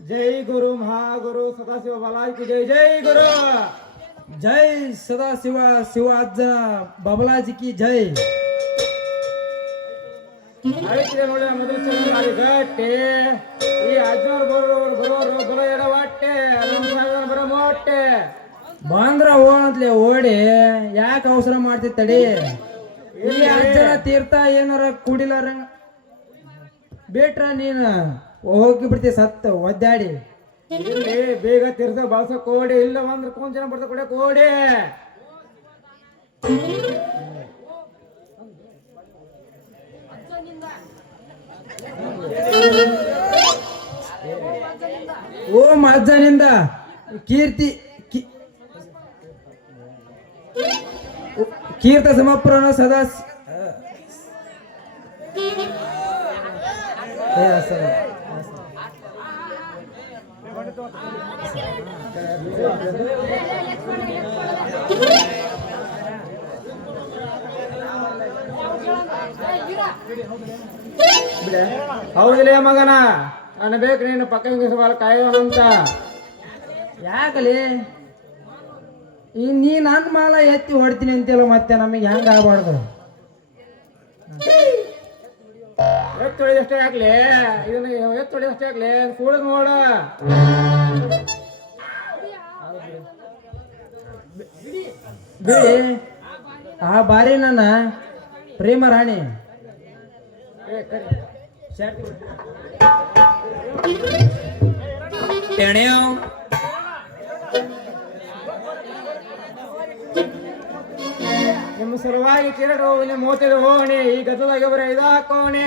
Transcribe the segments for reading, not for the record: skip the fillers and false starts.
जय गुरु महागुरु सदाशिव बालाजी की जय. जय गुरु. जय सदाशिव शिवाज बाबलाजी की जय. ಆಯ್ತಿದೆ ನೋಡಿ ಮೊದಲು ಚೆನ್ನಾಗಿ ಗಟ್ಟೆ ಈ 14 ಬರೋರು ಬರೋ ಎಡವಾಟ್ಟೆ ಬರೋ ಮೊಟ್ಟೆ ಬಂದ್ರ ಓಣತ್ಲೆ ಓಡಿ ಯಾಕೆ ಅವಸರ ಮಾಡ್ತಿತ್ತಡಿ ಈ ಅಜ್ಜನ ತೀರ್ಥ ಏನಾರ ಕುಡಿಲಾರ ಬೇಟ್ರ ನೀನು ಹೋಗಿ ಬಿಡ್ತಿ ಸತ್ತು ಒದ್ದಾಡಿ. ಇಲ್ಲಿ ಬೇಗ ತೀರ್ಥ ಬಳಸ ಕೋಡಿ ಇಲ್ಲ ಅಂದ್ರೆ ಕೊಂಚನ ಬರ್ತ ಕೊಡೆ ಕೋಡಿ. ಓಂ ಅಜ್ಜನಿಂದ ಕೀರ್ತಿ ಕೀರ್ತ ಸಮರ್ಪಣ ಸದಾ ಹೌದಿಲ್ಲ ಮಗನ ನಾನು ಬೇಕು ನೀನು ಪಕ್ಕ ಕಾಯೋಣಂತ. ಯಾಕಲಿ ನೀ ನನ್ನ ಮಾಲ ಎತ್ತಿ ಹೊಡ್ತೀನಿ ಅಂತೀಲ್ಲ ಮತ್ತೆ ನಮಗೆ ಹೆಂಗ ಆಗ್ಬಾರ್ದು. ಎತ್ತು ಹೊಡಿದಷ್ಟೇ ಆಗ್ಲಿ ಇದನ್ನ ಎತ್ತು ಹೊಡಿದಷ್ಟೇ ಆಗ್ಲಿ ಕೂಡ ನೋಡ. ಬಿಡಿ ಆ ಬಾರಿ ನನ್ನ ಪ್ರೇಮ ರಾಣಿ ನಿಮ್ಮ ಸಲುವಾಗಿ ಕಿರಡು ಇಲ್ಲಿ ಮೋತಿದ ಹೋಣಿ ಈ ಗದ್ದಲಾಗಿ ಒಬ್ಬರ ಇದು ಹಾಕೋಣಿ.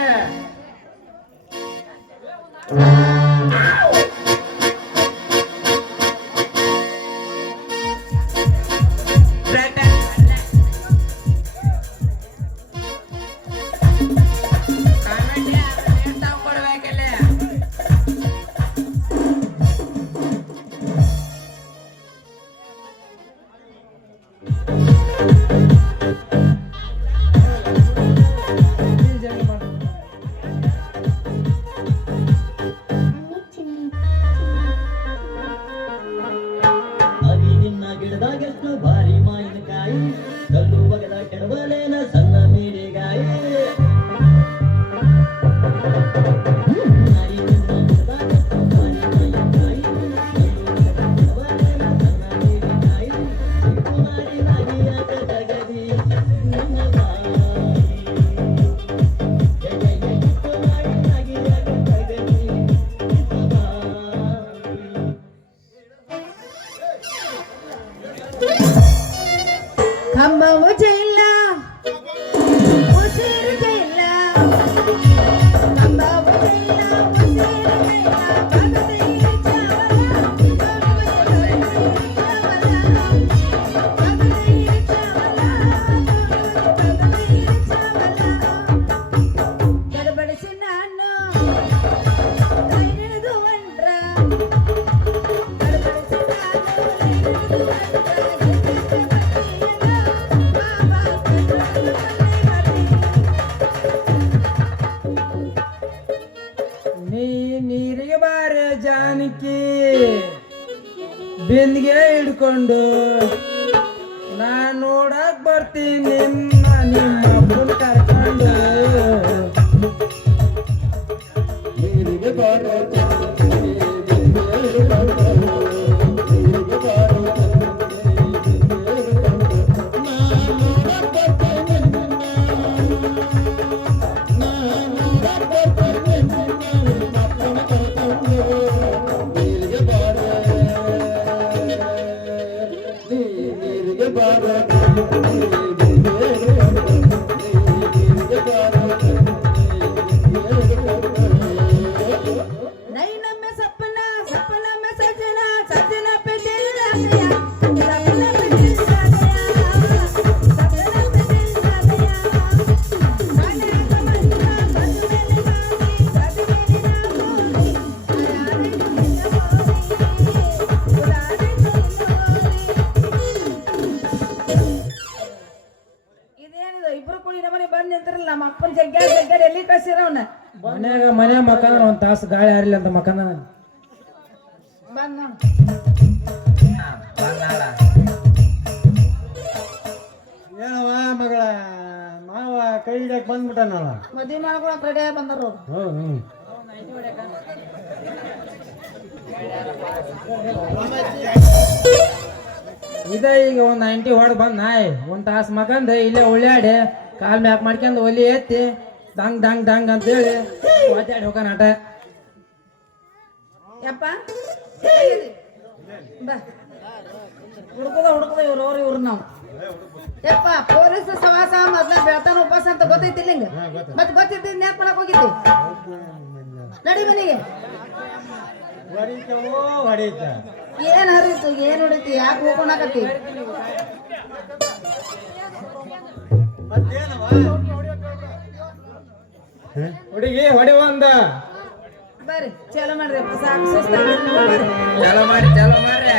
ನೀರಿಗೆ ಬಾರೆ ಜಾನಕಿ ಬಿಂದಿಗೆ ಹಿಡ್ಕೊಂಡು ನಾನ್ ನೋಡಕ್ ಬರ್ತೀನಿ ನಿಮ್ಮ ಅಪ್ಪನ ಕರ್ಕೊಂಡು. ನೀರಿಗೆ ಬಾರೆ ಬಾರ ಬಂದ್ ನಿಂತ್ರಲ್ಲ ನಮ್ಮ ಅಪ್ಪನ ಜಗ್ಗ್ಯಾಡ ಎಲ್ಲಿ ಕಳ್ಸಿರವನ ಮನೆ ಮಕಾನ ಒಂದ್ ತಾಸು ಗಾಳಿ ಹಾರಿಲ್ಲ ಅಂತ ಮಕಾನ ಬಂದ್ ನೋಡ್ ಏನವ ಮಗಳ ಮಾವ ಕೈ ಹಿಡಿಯಕ್ ಬಂದ್ಬಿಟ್ಟನಲ್ಲ. ಮದ್ವಿ ಮಾಡ್ಕೊಳಕ್ ರೆಡಿ ಆಗಿ ಬಂದಾರ ಅವ್ರು ಇದ ಈಗ ಒಂದ್ 90 ಹೊಡ್ ಬಂದ್ ನಾಯಿ ಒಂದ್ ತಾಸು ಮಕಂದ ಇಲ್ಲೇ ಉಳ್ಯಾಡಿ ಕಾಲ್ ಮ್ಯಾಕ್ ಮಾಡ್ಕೊಂಡ್ ಒಲಿ ಎತ್ತಿ ದಂಗ್ ದಂಗ್ ದಂಗ್ ಅಂತೇಳಿ ಓದಾಡಿ ಹೋಗಾನ ಆಟ ಯಪ್ಪ ಬಾ ಹುಡುಕದ ಇವ್ರು ನಾವು ಯಪ್ಪ ಪೊಲೀಸ್ ಸವಾಸ ಮೊದ್ಲ ಬೆಳ್ತಾನ ಉಪವಾಸ ಅಂತ ಗೊತ್ತೈತಿಲ್ಲ ಹಿಂಗ ಮತ್ ಗೊತ್ತಿದ್ದ ಯಾಕೆ ಮಾಡಕ್ ಹೋಗಿದ್ದಿ ನಡಿ ಮನೆಗೆ ಹೊಡಿತವೋ ಹೊಡಿತ ಏನ್ ಹರಿತು ಏನ್ ಹೊಡಿತಿ ಯಾಕೆ ಹೋಗೋಣಕತ್ತಿ ಮತ್ತೇನವ ಹುಡುಗಿ ಹೊಡಿ ಒಂದ ಬರ್ರಿ ಚಾಲು ಮಾಡ್ರಿ ಅಪ್ಪ ಸಾಕು ಸುಸ್ತಾಗಿರ್ಲಿ ಬರ್ರಿ ಚಲೋ ಮಾಡ್ರಿ ಚಲೋ ಮಾಡ್ರಿ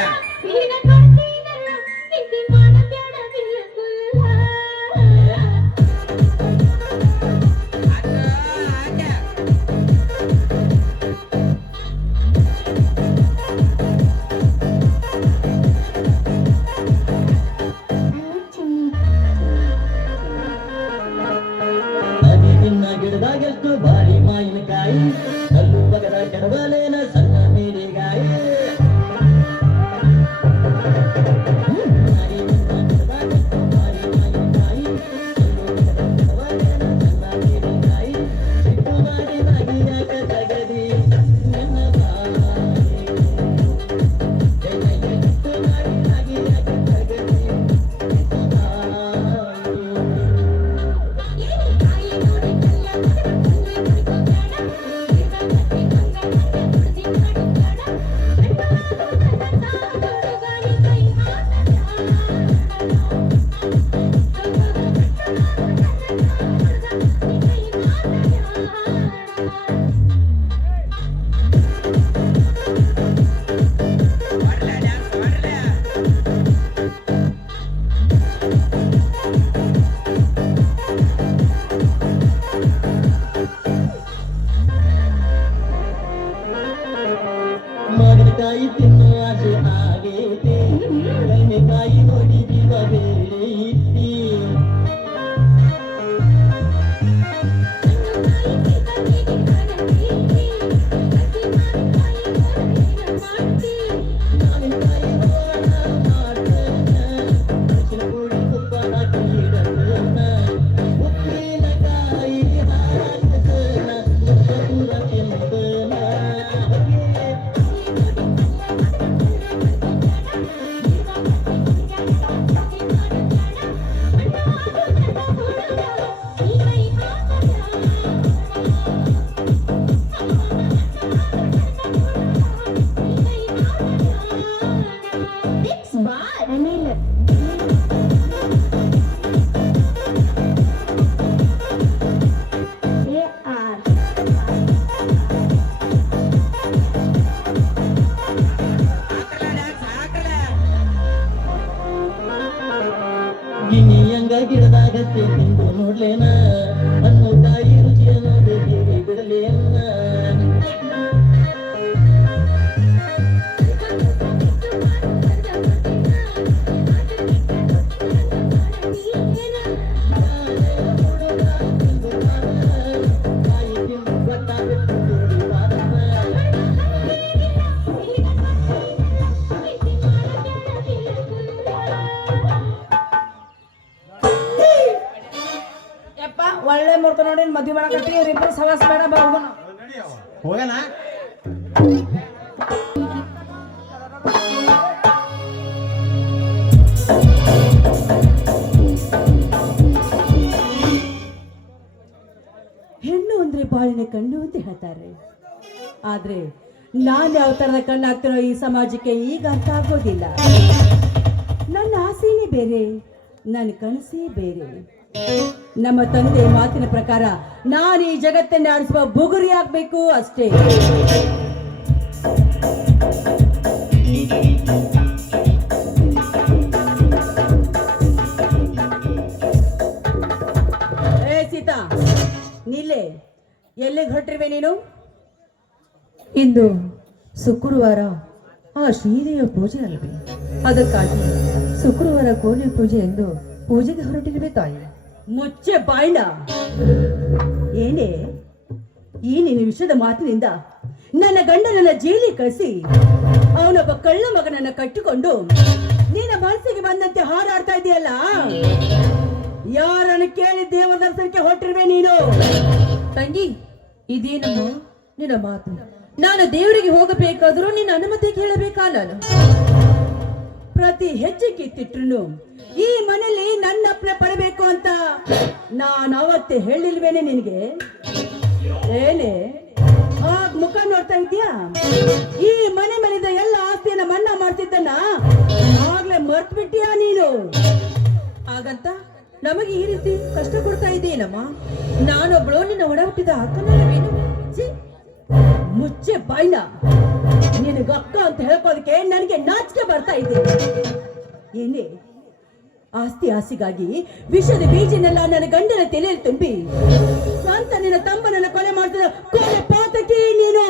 ಗಿಡದಾಗೆಷ್ಟು ಬಾರಿ ಮಾವಿನಕಾಯಿ ಕಲ್ಲು ಬಗದ ಕೆಡವಲೇನ ಸಣ್ಣ ಮೇರಿಗಾಯಿ ಮಾವಿನಕಾಯಿ ತಿನ್ನೋ ಆಸೆ ಆಗೈತೆ ಕೈನೆಕಾಯಿ ನೋಡಿ ಜೀವ ಬೇರೆ ಇತ್ತಿ ಮಾವಿನಕಾಯಿ ಮಾಡ್ತಾನ ಅರಿಶಿನ ಪುಡಿ ತುಪ್ಪ ಹಾಕಿ ಇಡೋಣ ಉಪ್ಪಿನಕಾಯಿ ಹಾಕನ ಪೂರ ತಿಂದನ ಗಿಣಿಯಂಗ ಗಿಡದಾಗತ್ತೆ ತಿಂದು ನೋಡ್ಲೇನ ಹಣ್ಣು ಕಾಯಿ ರುಚಿಯನ್ನು ಬೇಕಿರಿ ಬಿಡಲೇನ ಕಾಯಿ ತಿಂದು ಗೊತ್ತಾಗುತ್ತೆ ಯಪ್ಪ ಒಳ್ಳೆ ಮುಹೂರ್ತ ನೋಡಿ ಮದ್ವೆ ಮಾಡಕತ್ತಿ ಇವ್ರಿಬ್ರು ಸವಾಸ ಬೇಡ ಬಾ ಹೋಗೋಣ ಹೋಗಣ ಹೆಣ್ಣು ಅಂದ್ರೆ ಬಾಳಿನ ಕಣ್ಣು ಅಂತ ಹೇಳ್ತಾರೆ ಆದ್ರೆ ನಾನು ಯಾವ ತರದ ಕಣ್ಣು ಹಾಕ್ತಿರೋ ಈ ಸಮಾಜಕ್ಕೆ ಈಗ ಅರ್ಥ ಆಗೋದಿಲ್ಲ ನನ್ನ ಆಸೆನೇ ಬೇರೆ ನನ್ನ ಕನಸೇ ಬೇರೆ ನಮ್ಮ ತಂದೆ ಮಾತಿನ ಪ್ರಕಾರ ನಾನು ಈ ಜಗತ್ತನ್ನ ಆಡಿಸುವ ಬುಗುರಿ ಆಗ್ಬೇಕು ಅಷ್ಟೇ ಸೀತಾ ನಿಲ್ಲೆ, ಎಲ್ಲಿಗೆ ಹೊರಟಿರುವೆ ನೀನು? ಇಂದು ಶುಕ್ರವಾರ ಆ ಶ್ರೀದೇವಿಯ ಪೂಜೆ ಅಲ್ವೇ, ಅದಕ್ಕಾಗಿ ಶುಕ್ರವಾರ ಕೋಣೆ ಪೂಜೆ ಎಂದು ಪೂಜೆಗೆ ಹೊರಟಿರುವೆ ತಾಯಿ. ಮುಚ್ಚೆ ಬಾಯ್ನ. ಏನೇ ಈ ನಿನ್ನ ವಿಷಯದ ಮಾತಿನಿಂದ ನನ್ನ ಗಂಡನನ್ನ ಜೈಲಿಗೆ ಕಳಿಸಿ ಅವನೊಬ್ಬ ಕಳ್ಳ ಮಗನನ್ನ ಕಟ್ಟಿಕೊಂಡು ನಿನ್ನ ಮನಸ್ಸಿಗೆ ಬಂದಂತೆ ಹಾರಾಡ್ತಾ ಇದೆಯಲ್ಲ, ಯಾರನ್ನು ಕೇಳಿ ದೇವರ ದರ್ಶನಕ್ಕೆ ಹೊರಟಿರುವೆ ನೀನು? ತಂಗಿ, ಇದೇನಮ್ಮ ನಿನ್ನ ಮಾತು? ನಾನು ದೇವರಿಗೆ ಹೋಗಬೇಕಾದರೂ ನಿನ್ನ ಅನುಮತಿ ಕೇಳಬೇಕಾ? ನಾನು ಪ್ರತಿ ಹೆಜ್ಜೆ ಕಿತ್ತಿಟ್ರು ಈ ಮನೆಯಲ್ಲಿ ನನ್ನ ಅಪ್ಪನೆ ಪಡಬೇಕು ಅಂತ ನಾನು ಅವತ್ತೇ ಹೇಳಿಲ್ವೇನೆ ನಿನಗೆ? ಏನೇ ಆಗ ಮುಖ ನೋಡ್ತಾ ಇದೀಯಾ? ಈ ಮನೆ ಮೇಲಿದ್ದ ಎಲ್ಲ ಆಸ್ತಿಯನ್ನ ಮನ್ನಾ ಮಾಡ್ತಿದ್ದನ್ನ ಆಗ್ಲೇ ಮರ್ತ್ ಬಿಟ್ಟಿಯಾ ನೀನು? ಹಾಗಂತ ನಮಗೆ ಈ ರೀತಿ ಕಷ್ಟ ಕೊಡ್ತಾ ಇದ್ದೇನಮ್ಮ? ನಾನೊಬ್ಳು ನಿನ್ನ ಒಡ ಹುಟ್ಟಿದ ಅಕ್ಕನಲ್ಲವೇನು? ಮುಚ್ಚೆ ಬಾಯ್ನ. ನಿನಗ ಅಕ್ಕ ಅಂತ ಹೇಳ್ಕೋದಕ್ಕೆ ನನಗೆ ನಾಚಿಕೆ ಬರ್ತಾ ಇದೆ. ಏನೇ ಆಸ್ತಿಗಾಗಿ ವಿಷದ ಬೀಜನೆಲ್ಲ ನನ್ನ ಗಂಡನ ತಲೆಯಲ್ಲಿ ತುಂಬಿ ಸ್ವಂತ ನಿನ್ನ ತಮ್ಮನನ್ನ ಕೊಲೆ ಮಾಡ್ತಿದ ಕೊಲೆ ಪಾತಕಿ ನೀನು.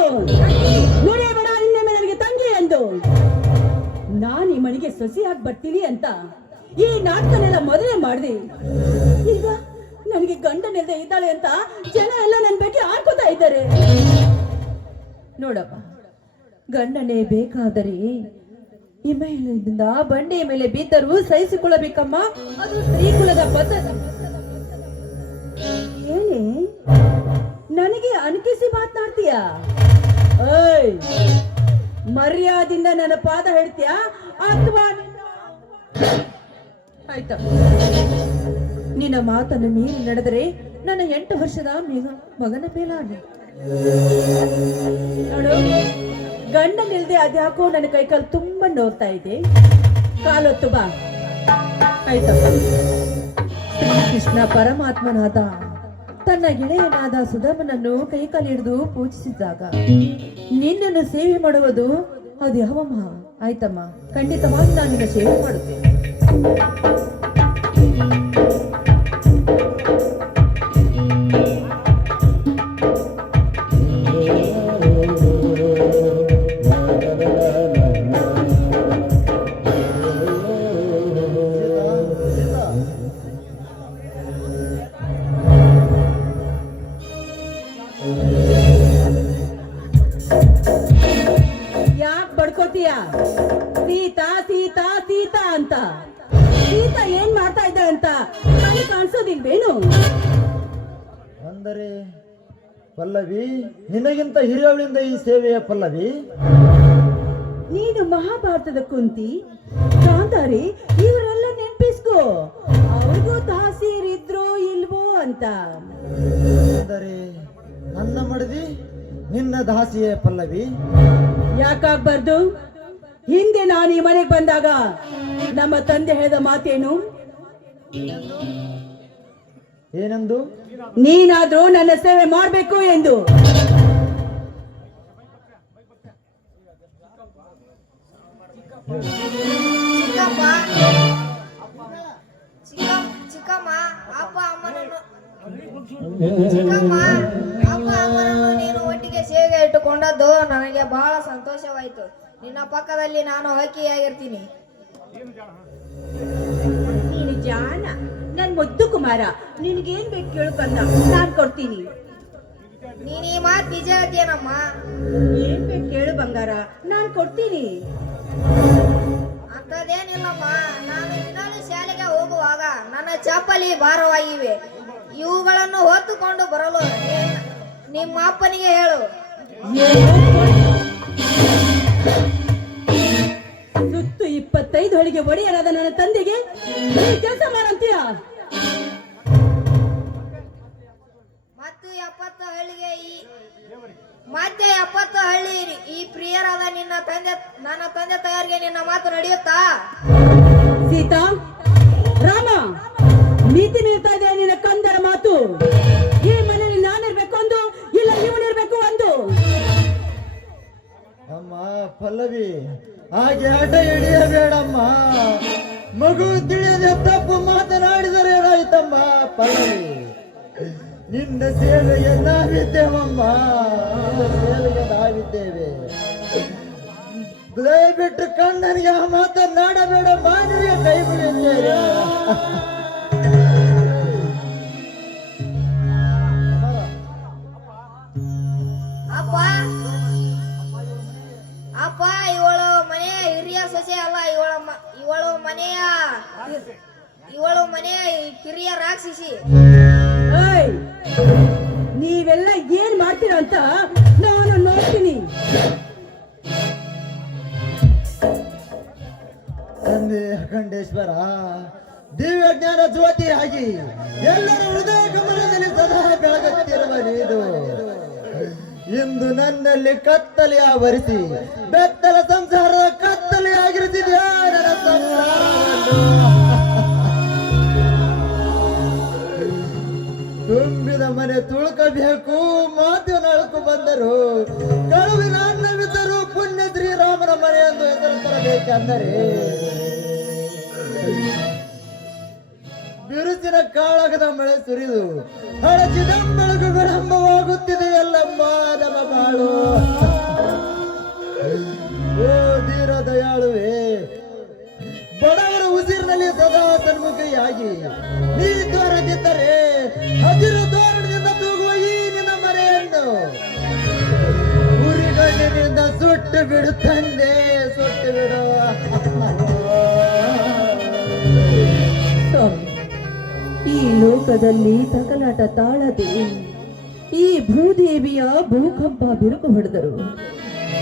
ನುಡಿಯಬೇಡ ಇನ್ನೊಮ್ಮೆ ನನಗೆ ತಂಗಿ ಎಂದು. ನಾನು ಈ ಮನೆಗೆ ಸೊಸೆಯಾಗಿ ಬರ್ತೀನಿ ಅಂತ ಈ ನಾಟಕನೆಲ್ಲ ಮೊದಲೇ ಮಾಡಿದೆ. ಈಗ ನನಗೆ ಗಂಡನೆಲ್ಲದೆ ಇದ್ದಾಳೆ ಅಂತ ಜನ ಎಲ್ಲ ನನ್ನ ಬಗ್ಗೆ ಆಡ್ಕೋತಾ ಇದ್ದಾರೆ. ನೋಡಪ್ಪ, ಗಂಡನೇ ಬೇಕಾದರೆ ಈ ಮಹಿಳೆಯಿಂದ ಬಂಡೆಯ ಮೇಲೆ ಬಿದ್ದರೂ ಸಹಿಸಿಕೊಳ್ಳಬೇಕಮ್ಮ. ಅದು ಸ್ತ್ರೀಕುಲದ ಪದ್ಧತಿ. ಏನೇ ನನಗೆ ಅಣಕಿಸಿ ಮಾತನಾಡ್ತೀಯ? ಏಯ್, ಮರ್ಯಾದಿಂದ ನನ್ನ ಪಾದ ಹೇಳ್ತೀಯಾ ಅಥವಾ ಆಯ್ತಮ್ಮ, ನಿನ್ನ ಮಾತನ್ನು ಮೀರಿ ನಡೆದರೆ ನನ್ನ 8 ವರ್ಷದ ಮಗನ ಮೇಲಾಗಿ ನೋಡು, ಗಂಡನಿಲ್ದೆ ಅದ್ಯಾಕೋ ನನ್ನ ಕೈಕಾಲು ತುಂಬಾ ನೋಡ್ತಾ ಇದೆ. ಕಾಲೊತ್ತು ಬಾ. ಆಯ್ತಪ್ಪ. ಶ್ರೀಕೃಷ್ಣ ಪರಮಾತ್ಮನಾದ ತನ್ನ ಗೆಳೆಯನಾದ ಸುಧಮನನ್ನು ಕೈಕಾಲು ಹಿಡಿದು ಪೂಜಿಸಿದಾಗ ನಿನ್ನನ್ನು ಸೇವೆ ಮಾಡುವುದು ಅದು ಯಾವಮ್ಮ? ಆಯ್ತಮ್ಮ, ಖಂಡಿತವಾಗಿ ನಾನು ನಿನ್ನ ಸೇವೆ ಮಾಡುತ್ತೇನೆ. ಯಾಕೆ ಬಡ್ಕೋತೀಯ? ಸೀತಾ ಸೀತಾ ಸೀತಾ ಅಂತ. ಸೀತಾ ಏನ್ ಮಾಡ್ತಾ ಇದ್ದಾಳೆ ಅಂತ ನನಗೆ ಕಾಣಿಸೋದಿಲ್ವೇನು? ಅಂದರೆ ಪಲ್ಲವಿ, ನಿನಗಿಂತ ಹಿರಿಯವಳಿಂದ ಈ ಸೇವೆಯ ಪಲ್ಲವಿ? ನೀನು ಮಹಾಭಾರತದ ಕುಂತಿ, ಗಾಂಧಾರಿ ಇವರೆಲ್ಲ ನೆನ್ಪಿಸ್ಕೋ. ಅವ್ರಿಗೂ ತಾಸೀರಿದ್ರು ಇಲ್ವೋ ಅಂತ. ಅಂದರೆ ನನ್ನ ಮಡದಿ ನಿನ್ನ ದಾಸಿಯೇ ಪಲ್ಲವಿ? ಯಾಕಾಗ್ಬಾರ್ದು? ಹಿಂದೆ ನಾನು ಈ ಮನೆಗೆ ಬಂದಾಗ ನಮ್ಮ ತಂದೆ ಹೇಳಿದ ಮಾತೇನು? ಏನೆಂದು? ನೀನಾದ್ರೂ ನನ್ನ ಸೇವೆ ಮಾಡ್ಬೇಕು ಎಂದು. ಚಿಕ್ಕಮ್ಮ ಅಪ್ಪ ಅಮ್ಮನನ್ನು ನೀನು ಒಟ್ಟಿಗೆ ಸೇವೆಗೆ ಇಟ್ಟುಕೊಂಡದ್ದು ನನಗೆ ಬಹಳ ಸಂತೋಷವಾಯಿತು. ನಿನ್ನ ಪಕ್ಕದಲ್ಲಿ ನಾನು ಹಕ್ಕಿಯಾಗಿರ್ತೀನಿ. ನೀನು ಜಾಣ, ನನ್ ಮುದ್ದು ಕುಮಾರ. ನಿನ್ಗೇನ್ ಬೇಕು ಕೇಳ್ಕಂದ ನಾನ್ ಕೊಡ್ತೀನಿ. ನೀನ್ ಈ ಮಾತು ನಿಜ ಹೇಳ್ತೀಯನಮ್ಮ? ಏನ್ ಬೇಕು ಕೇಳು ಬಂಗಾರ, ನಾನ್ ಕೊಡ್ತೀನಿ. ಅಂತದೇನಿಲ್ಲಮ್ಮ. ನಾನು ದಿನಾಲು ಶಾಲೆಗೆ ಹೋಗುವಾಗ ನನ್ನ ಚಪ್ಪಲಿ ಭಾರವಾಗಿವೆ. ಇವುಗಳನ್ನು ಹೊತ್ತುಕೊಂಡು ಬರಲು ನಿಮ್ಮ ಅಪ್ಪನಿಗೆ ಹೇಳು. ಸುತ್ತು 25 ಹೊಳಿಗೆ ಒಡೆಯರಾದ ನನ್ನ ತಂದೆಗೆ ಕೆಲಸ ಮಾಡಂತೀಯ? ಮತ್ತು 70 ಹಳ್ಳಿ ಈ ಪ್ರಿಯರಾದ ನನ್ನ ತಂದೆ ತಾಯಿಗೆ ನಿನ್ನ ಮಾತು ನಡೆಯುತ್ತಾ? ಸೀತಾ, ರಾಮ, ನೀತಿ ಮೀರ್ತಾ ಇದೆ ನಿನ್ನ ಕಂದರ ಮಾತು. ಈ ಮನೆಯಲ್ಲಿ ನಾನಿರ್ಬೇಕು ಒಂದು, ಇಲ್ಲ ಇವನಿರ್ಬೇಕು ಒಂದು. ಅಮ್ಮ ಪಲ್ಲವಿ, ಹಾಗೆ ಆಟ ಹಿಡಿಯಬೇಡಮ್ಮ. ಮಗು ತಿಳಿಯದೆ ತಪ್ಪು ಮಾತನಾಡಿದರೆ ಏನಾಯ್ತಮ್ಮ ಪಲ್ಲವಿ? ನಿನ್ನ ಸೇವೆಗೆ ನಾವಿದ್ದೇವಮ್ಮ, ನಿನ್ನ ಸೇವೆಗೆ ನಾವಿದ್ದೇವೆ. ದಯವಿಟ್ಟು ಕಣ್ಣನಿಗೆ ಆ ಮಾತನ್ನಾಡಬೇಡ, ಮಾನವಿಗೆ ಕೈ ಬಿಡುತ್ತೇವೆ. ಅಪ್ಪ ಅಪ್ಪ ಇವಳು ಮನೆಯ ಹಿರಿಯ ಸೊಸೆ ಅಲ್ಲ, ಇವಳು ಮನೆಯ ಕಿರಿಯ ರಾಕ್ಷಸಿ. ಏಯ್! ನೀವೆಲ್ಲ ಏನ್ ಮಾಡ್ತೀರ ಅಂತ ನಾನು ನೋಡ್ತೀನಿ. ತಂದೆ ಅಖಂಡೇಶ್ವರ, ದಿವ್ಯ ಜ್ಞಾನ ಜ್ಯೋತಿಯಾಗಿ ಎಲ್ಲರ ಹೃದಯ ಕಮಲದಲ್ಲಿ ಸದಾ ಬೆಳಗುತ್ತಿರುವ ನೀನು ಇಂದು ನನ್ನಲ್ಲಿ ಕತ್ತಲೆ ಆವರಿಸಿ ಬೆತ್ತಲ ಸಂಸಾರದ ಕತ್ತಲೆ ಆಗಿರುತ್ತಿದೆಯಾ ನನ್ನ ಸಂಸಾರವನ್ನು? ತುಂಬಿದ ಮನೆ ತುಳುಕಬೇಕು, ಮಾತಿನ ಅಳುಕು ಬಂದರು, ಕಳುವಿನ ಅನ್ನವಿದ್ದರೂ ಪುಣ್ಯ ಶ್ರೀರಾಮನ ಮನೆ ಎಂದು ಹೆಸರು ತರಬೇಕೆಂದರೆ ಬಿರುಸಿನ ಕಾಳಗದ ಮಳೆ ಸುರಿದು ಹಳಚಿದ ಬೆಳಕು ವಿಳಂಬವಾಗುತ್ತಿದೆ ಎಲ್ಲಮ್ಮ ನಮ್ಮ ಬಾಳು. ಓ ಧೀರ ದಯಾಳುವೆ, ಬಡವರ ಉಸಿರಿನಲ್ಲಿ ಸದಾ ಸನ್ಮುಖಿಯಾಗಿ ನೀರು ತೋರದಿದ್ದರೆ ಹಸಿರು ತೋರಣದಿಂದ ತೂಗುವ ಈ ನಿನ್ನ ಮರೆಯನ್ನು ಉರಿಗಣ್ಣಿನಿಂದ ಸುಟ್ಟು ಬಿಡು ತಂದೆ, ಸುಟ್ಟು ಬಿಡು. ಸ್ವಾಮಿ, ಈ ಲೋಕದಲ್ಲಿ ತಕಲಾಟ ತಾಳದೆ ಈ ಭೂದೇವಿಯ ಭೂಕಂಪ ಬಿರುಕು ಹೊಡೆದರು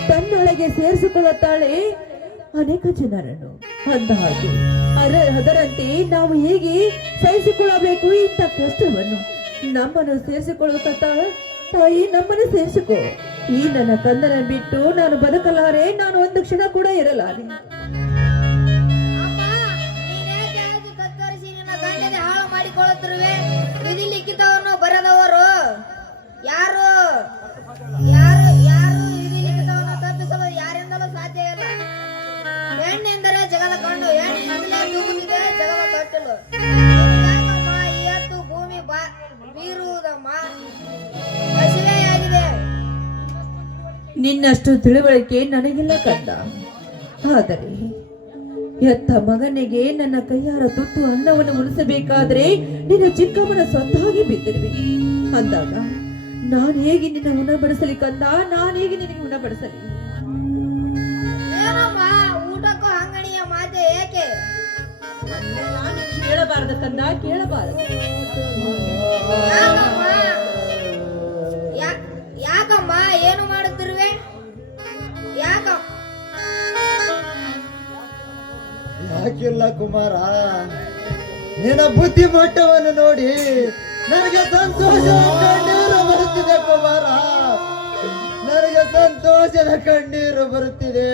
ತನ್ನೊಳಗೆ ಸೇರಿಸಿಕೊಳ್ಳುತ್ತಾಳೆ ಅನೇಕ ಜನರನ್ನು. ಅಂದ ಹಾಗೆ ಅದರಂತೆ ನಾವು ಹೇಗೆ ಸಹಿಸಿಕೊಳ್ಳಬೇಕು ಇಂಥ ಕಷ್ಟವನ್ನು? ನಮ್ಮನ್ನು ಸೇರಿಸಿಕೊಳ್ಳುತ್ತಾಳ ತಾಯಿ, ನಮ್ಮನ್ನು ಸೇರಿಸಿಕೊ. ಈ ನನ್ನ ಕಂದನ ಬಿಟ್ಟು ನಾನು ಬದುಕಲಾರೆ, ನಾನು ಒಂದು ಕ್ಷಣ ಕೂಡ ಇರಲಾರೆ. ಮಾಡಿಕೊಳ್ಳುತ್ತಿರುವೆ. ವಿಧಿ ಲಿಖಿತವನ್ನು ಬರೆದವರು ಯಾರು ಯಾರು ಯಾರು ವಿಧಿ ಲಿಖಿತವನ್ನು ತಪ್ಪಿಸಲು ಯಾರಿಂದಲೂ ಸಾಧ್ಯ ಇಲ್ಲ. ಹೆಣ್ಣೆಂದರೆ ಜಗದ ಕಂಡು, ಹೆಣ್ಣಿನಿಂದಲೇ ತೂಗುತ್ತಿದೆ ಜಗದ ತೊಟ್ಟಿಲು. ಯಾಕಮ್ಮ ಈ ಎತ್ತು ಭೂಮಿ ಬೀರುವುದಮ್ಮ ಹಸಿವೆಯಾಗಿದೆ. ನಿನ್ನಷ್ಟು ತಿಳುವಳಿಕೆ ನನಗಿಲ್ಲ ಕಂದ. ಆದರೆ ಎತ್ತ ಮಗನಿಗೆ ನನ್ನ ಕೈಯಾರ ತುತ್ತು ಅನ್ನವನ್ನು ಉಣಿಸಬೇಕಾದ್ರೆ ನಿನ್ನ ಚಿಕ್ಕಮ್ಮನ ಸ್ವತ್ತಾಗಿ ಬಿದ್ದಿರುವೆ. ಅಂದಾಗ ನಾನು ಹೇಗೆ ನಿನ್ನ ಉಣಬಡಿಸಲಿ ಕಂದ? ನಾನು ಹೇಗೆ ನಿನಗೆ ಉಣಬಡಿಸಲಿ? ಏನಮ್ಮ ಊಟಕ್ಕೂ ಅಂಗಡಿಯ ಮಾತೆ ಏಕೆ? ನಾನು ಕೇಳಬಾರದು ಕಂದ, ಕೇಳಬಾರದು. ಯಾಕಮ್ಮ ಏನು ಮಾಡುತ್ತಿರುವೆ? ಯಾಕಿಲ್ಲ ಕುಮಾರ, ನಿನ್ನ ಬುದ್ಧಿ ಮಟ್ಟವನ್ನು ನೋಡಿ ನನಗೆ ಸಂತೋಷ ಕಣ್ಣೀರು ಬರುತ್ತಿದೆ ಕುಮಾರ, ನನಗೆ ಸಂತೋಷದ ಕಣ್ಣೀರು ಬರುತ್ತಿದೆ.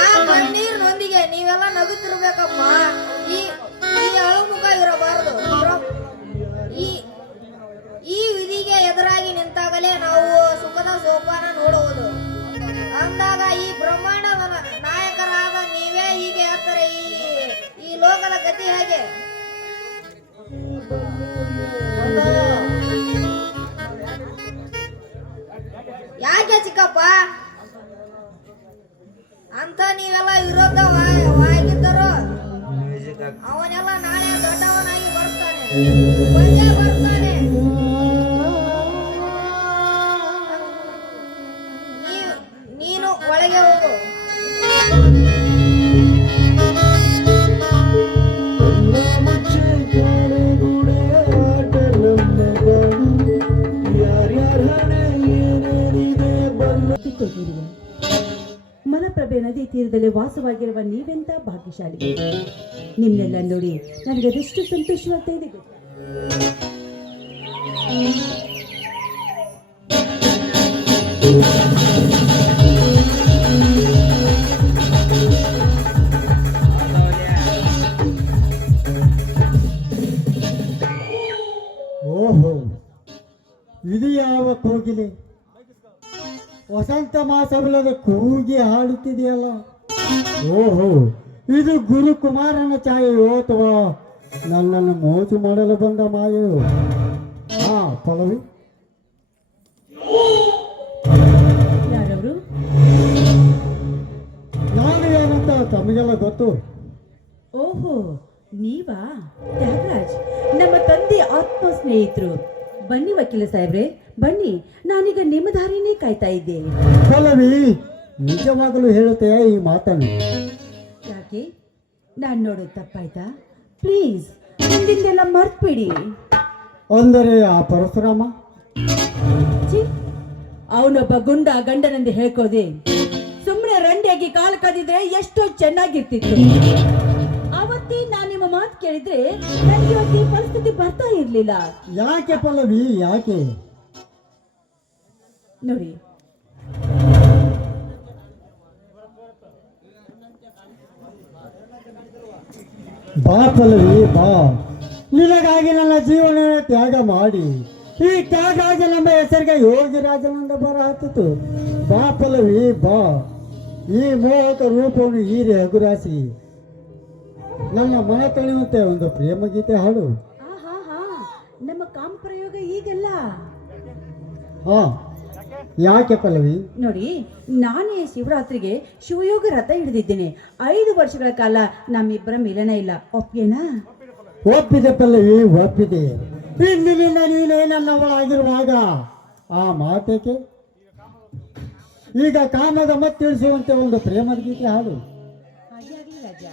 ಆ ಕಣ್ಣೀರಿನೊಂದಿಗೆ ನೀವೆಲ್ಲ ನಗುತ್ತಿರ್ಬೇಕಮ್ಮ. ಈ ಅಳುಮುಖ ಇರಬಾರದು. ಈ ವಿಧಿಗೆ ಎದುರಾಗಿ ನಿಂತಾಗಲೇ ನಾವು ಸುಖದ ಸೋಪಾನ ನೋಡುವುದು. ಅಂದಾಗ ಈ ಬ್ರಹ್ಮಾಂಡದ ನಾಯಕರಾದ ನೀವೇ ಹೀಗೆ ಹೇಳ್ತಾರೆ, ಈ ಲೋಕದ ಗತಿ ಹೇಗೆ? ಯಾಕೆ ಚಿಕ್ಕಪ್ಪ ಅಂತ ನೀವೆಲ್ಲ ವಿರೋಧವಾಗಿದ್ದರು? ಅವನೆಲ್ಲ ನಾಳೆ ದೊಡ್ಡವನಾಗಿ ಬರ್ತಾನೆ, ಬಂದೇ ಬರ್ತಾನೆ. ನೀನು ಒಳಗೆ ಹೋಗು. ಮಲಪ್ರಭೆ ನದಿ ತೀರದಲ್ಲಿ ವಾಸವಾಗಿರುವ ನೀವೆಂತ ಭಾಗ್ಯಶಾಲಿ. ನಿಮ್ನೆಲ್ಲ ನೋಡಿ ನನಗೆ ಅದೆಷ್ಟು ಸಂತೋಷವಾಗ್ತಾ ಇದೆ. ಓಹೋ, ಇದು ಯಾವ ಕೋಗಿಲೆ? ವಸಂತ ಮಾಸವಿಲ್ಲದ ಕೂಗಿ ಹಾಡುತ್ತಿದೆಯಲ್ಲ. ಓಹೋ, ಇದು ಗುರುಕುಮಾರನ ಛಾಯೆಯೋ ಅಥವಾ ನನ್ನನ್ನು ಮೋಜು ಮಾಡಲು ಬಂದ ಮಾಯೆಯೋ? ಹಾ ಪಲ್ಲವಿ, ಯಾರವರು? ನಾನು ಏನಂತ ತಮಗೆಲ್ಲ ಗೊತ್ತು. ಓಹೋ, ನೀವಾ? ತ್ಯಾಗರಾಜ್, ನಮ್ಮ ತಂದೆ ಆತ್ಮ ಸ್ನೇಹಿತರು. ಬನ್ನಿ ವಕೀಲ ಸಾಹೇಬ್ರೆ, ಬನ್ನಿ. ನಾನೀಗ ನಿಮ್ಮ ದಾರಿನೇ ಕಾಯ್ತಾ ಇದ್ದೇನೆ. ಪಲ್ಲವಿ, ನಿಜವಾಗಲೂ ಹೇಳುತ್ತೆ ಈ ಮಾತನ್ನು. ಯಾಕೆ? ನಾನು ನೋಡೋದು ತಪ್ಪಾಯ್ತಾ? ಪ್ಲೀಸ್, ಮುಂದಿಂದೆಲ್ಲ ಮರ್ತ್ಬಿಡಿ. ಅಂದರೆ ಆ ಪರಶುರಾಮ ಅವನೊಬ್ಬ ಗುಂಡ ಗಂಡನೆಂದು ಹೇಳ್ಕೋದೆ ಸುಮ್ಮನೆ ರಂಡಿಯಾಗಿ ಕಾಲು ಕದಿದ್ರೆ ಎಷ್ಟೋ ಚೆನ್ನಾಗಿರ್ತಿತ್ತು. ಅವತ್ತೇ ನಾನು ನಿಮ್ಮ ಮಾತು ಕೇಳಿದ್ರೆ ನನಗೆ ಇವತ್ತು ಈ ಪರಿಸ್ಥಿತಿ ಬರ್ತಾ ಇರ್ಲಿಲ್ಲ. ಯಾಕೆ ಪಲ್ಲವಿ, ಯಾಕೆ? ನೋಡಿ, ಬಾ ಪಲ್ಲವಿ ಬಾ, ನಿನಗಾಗಿ ನನ್ನ ಜೀವನ ತ್ಯಾಗ ಮಾಡಿ ಈ ತ್ಯಾಗಾಗಿ ನಮ್ಮ ಹೆಸರಿಗೆ ಯೋಗಿರಾಜನಿಂದ ಬರ ಹತ್ತಿತು. ಬಾ ಪಲ್ಲವಿ ಬಾ, ಈ ಮೋಹಕ ರೂಪವನ್ನು ಹೀರಿ ಹಗುರಾಸಿ ನನ್ನ ಮನ ತಳೆಯುವಂತೆ ಒಂದು ಪ್ರೇಮ ಗೀತೆ ಹಾಡು. ಆಹಾ, ನಮ್ಮ ಕಾಮ ಪ್ರಯೋಗ ಈಗಲ್ಲ. ಹಾ, ಯಾಕೆ ಪಲ್ಲವಿ? ನೋಡಿ, ನಾನೇ ಶಿವರಾತ್ರಿಗೆ ಶಿವಯೋಗ ರಥ ಹಿಡಿದಿದ್ದೇನೆ. 5 ವರ್ಷಗಳ ಕಾಲ ನಮ್ಮಿಬ್ಬರ ಮಿಲನ ಇಲ್ಲ. ಒಪ್ಗೆನಾ? ಒಪ್ಪಿದೆ ಪಲ್ಲವಿ, ಒಪ್ಪಿದೆ. ಇಂದಿನಿಂದ ನೀನೇ ನನ್ನವಳಾಗಿರುವಾಗ ಆ ಮಾತೇಕೆ? ಈಗ ಕಾಮದ ಮತ್ತಿಳಿಸುವಂತೆ ಒಂದು ಪ್ರೇಮದ ಗೀತೆ ಹಾಡು. ಹಾಗೆ ಆಗಲಿ ರಾಜ.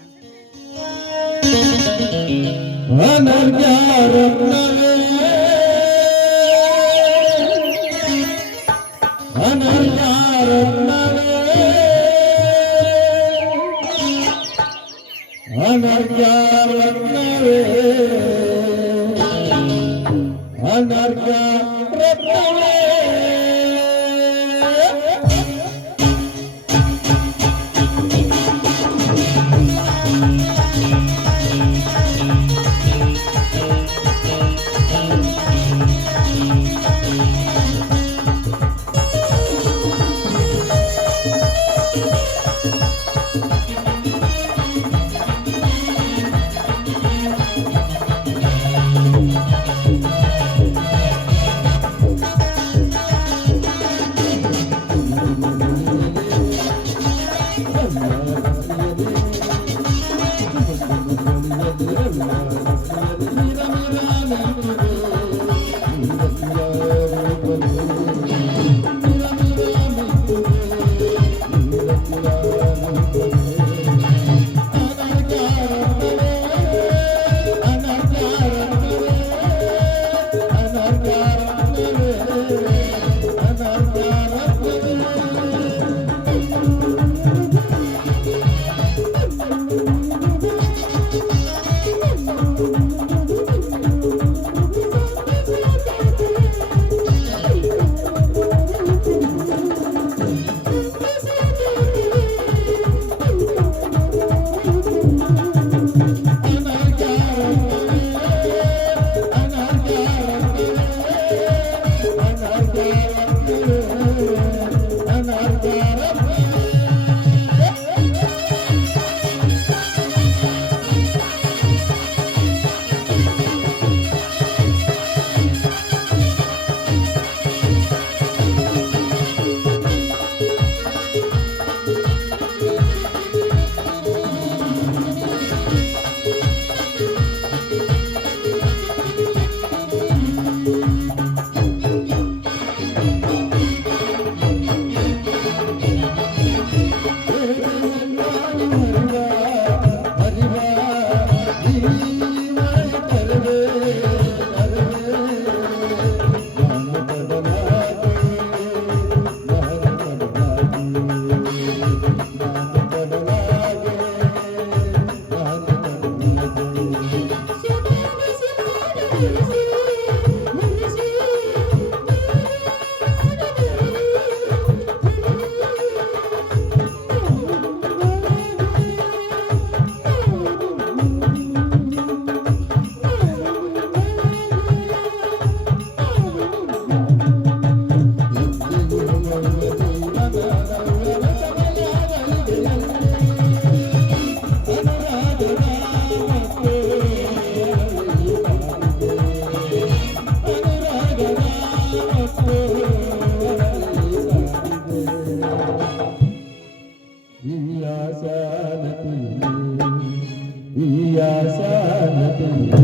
ಈ ಆಸನ ತುಂಬಿ ಈ ಆಸನ ತುಂಬಿ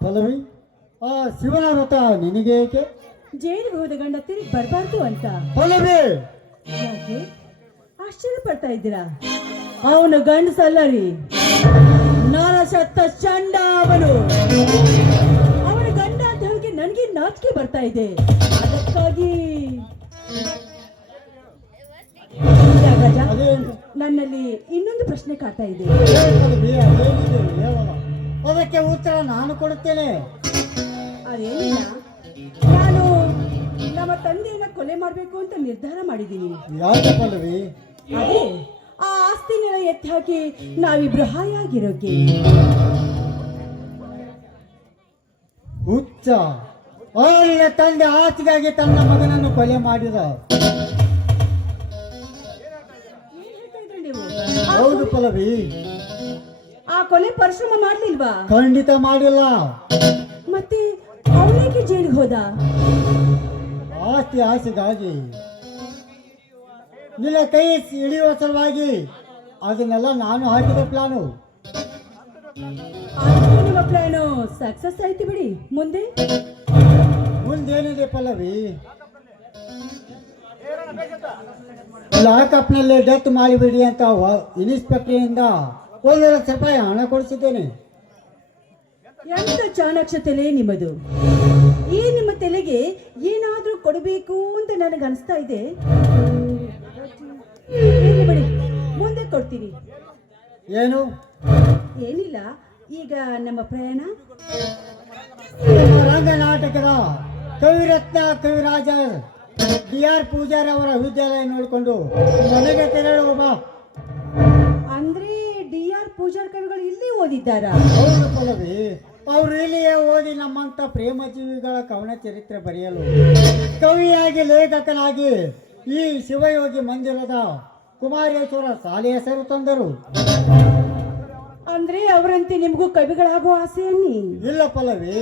ಪಲ್ಲವಿ, ಆ ಶಿವನ ವ್ರತ ನಿನಗೆ ಏಕೆ? ಜೈಲಿಗೆ ಹೋದ ಗಂಡ ತಿರುಗಿ ಬರಬಾರ್ದು ಅಂತ. ಪಲ್ಲವಿ, ಯಾಕೆ ಆಶ್ಚರ್ಯ ಪಡ್ತಾ ಇದ್ದೀರಾ? ಅವನು ಗಂಡಸಲ್ಲ ರೀ, ನರಸತ್ತ ಚಂಡ ಅವನು. ಅವನ ಗಂಡ ಅಂತ ಹೇಳಿ ನನಗೆ ನಾಚಿಕೆ ಬರ್ತಾ ಇದೆ. ಅದಕ್ಕಾಗಿ ಯಾಗಜ, ಅದೇನು? ನನ್ನಲ್ಲಿ ಇನ್ನೊಂದು ಪ್ರಶ್ನೆ ಕಾಡ್ತಾ ಇದೆ. ಪಲ್ಲವಿ, ಅದೇನಿದೆ ಹೇಳೋಣ. ಅದಕ್ಕೆ ಉತ್ತರ ನಾನು ಕೊಡುತ್ತೇನೆ. ಅದೇನಿಲ್ಲ, ನಾನು ನಮ್ಮ ತಂದೆಯನ್ನ ಕೊಲೆ ಮಾಡಬೇಕು ಅಂತ ನಿರ್ಧಾರ ಮಾಡಿದ್ದೀನಿ. ಯಾಕೆ ಪಲ್ಲವಿ? ಅದೇ ಆ ಆಸ್ತಿನೆಲ್ಲ ಎತ್ತಿ ಹಾಕಿ ನಾವಿಬ್ರು ಹಾಯಾಗಿರೋಕೆ. ಹುಚ್ಚ, ಅವನ ತಂದೆ ಆಸ್ತಿಗಾಗಿ ತನ್ನ ಮಗನನ್ನು ಕೊಲೆ ಮಾಡಿದ. ಏನ್ ಹೇಳ್ತಾ ಇದ್ರಿ ನೀವು? ಹೌದು ಪಲ್ಲವಿ, ಆ ಕೊಲೆ ಪರಿಶ್ರಮ ಮಾಡ್ಲಿಲ್ವಾ? ಖಂಡಿತ ಮಾಡಿಲ್ಲ. ಮತ್ತೆ ಅವನೇಕೆ ಜೈಲಿಗೆ ಹೋದ? ಆಸ್ತಿ ಆಸೆಗಾಗಿ, ನಿನ್ನ ಕೈ ಹಿಡಿಯುವ ಸಲುವಾಗಿ ಅದನ್ನೆಲ್ಲ ನಾನು ಹಾಕಿದ ಪ್ಲಾನು. ಆದ್ರೆ ನಿಮ್ಮ ಪ್ಲಾನು ಸಕ್ಸಸ್ ಆಯ್ತು ಬಿಡಿ. ಮುಂದೆ ಮುಂದೇನಿದೆ ಪಲ್ಲವಿ? ಲಾಕಪ್ನಲ್ಲಿ ಡೆತ್ ಮಾಡಿಬಿಡಿ ಅಂತ ಇನ್ಸ್ಪೆಕ್ಟರ್ನಿಂದ 1 ಲಕ್ಷ ರೂಪಾಯಿ ಹಣ ಕೊಡಿಸಿದ್ದೇನೆ. ಎಂತ ಚಾಣಾಕ್ಷತೆಲೆ ನಿಮ್ಮದು! ಈ ನಿಮ್ಮ ತಲೆಗೆ ಏನಾದ್ರೂ ಕೊಡಬೇಕು ಅಂತ ನನಗೆ ಅನಿಸ್ತಾ ಇದೆ. ಇರ್ಲಿ ಬಿಡಿ, ಮುಂದೆ ಕೊಡ್ತೀನಿ. ಏನು? ಏನಿಲ್ಲ, ಈಗ ನಮ್ಮ ಪ್ರಯಾಣ ನಮ್ಮ ರಂಗ ನಾಟಕದ ಕವಿರತ್ನ ಕವಿರಾಜ DR ಪೂಜಾರಿ ಅವರ ವಿದ್ಯಾಲಯ ನೋಡಿಕೊಂಡು ಮನೆಗೆ ತೆರಳುವ. ಅಂದ್ರೆ DR ಪೂಜಾರ್ ಕವಿಗಳು ಇಲ್ಲಿ ಓದಿದ್ದಾರಾ? ಹೌದು ಪಲ್ಲವಿ, ಅವರು ಇಲ್ಲಿಯೇ ಓದಿ ನಮ್ಮಂತ ಪ್ರೇಮ ಜೀವಿಗಳ ಕವನ ಚರಿತ್ರೆ ಬರೆಯಲು ಕವಿಯಾಗಿ ಲೇಖಕನಾಗಿ ಈ ಶಿವಯೋಗಿ ಮಂದಿರದ ಕುಮಾರೇಶ್ವರ ಶಾಲೆ ಹೆಸರು ತಂದರು. ಅಂದ್ರೆ ಅವರಂತೆ ನಿಮಗೂ ಕವಿಗಳಾಗೋ ಆಸೆ ಅನ್ನಿ? ಇಲ್ಲ ಪಲ್ಲವಿ,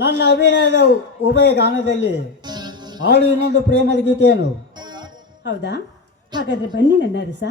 ನನ್ನ ಅಭಿನಯದ ಉಭಯ ಗಾನದಲ್ಲಿ ಹಾಡು ಇನ್ನೊಂದು ಪ್ರೇಮದ ಗೀತೆಯನ್ನು. ಹೌದಾ? ಹಾಗಾದ್ರೆ ಬನ್ನಿ ನನ್ನ ರಸ.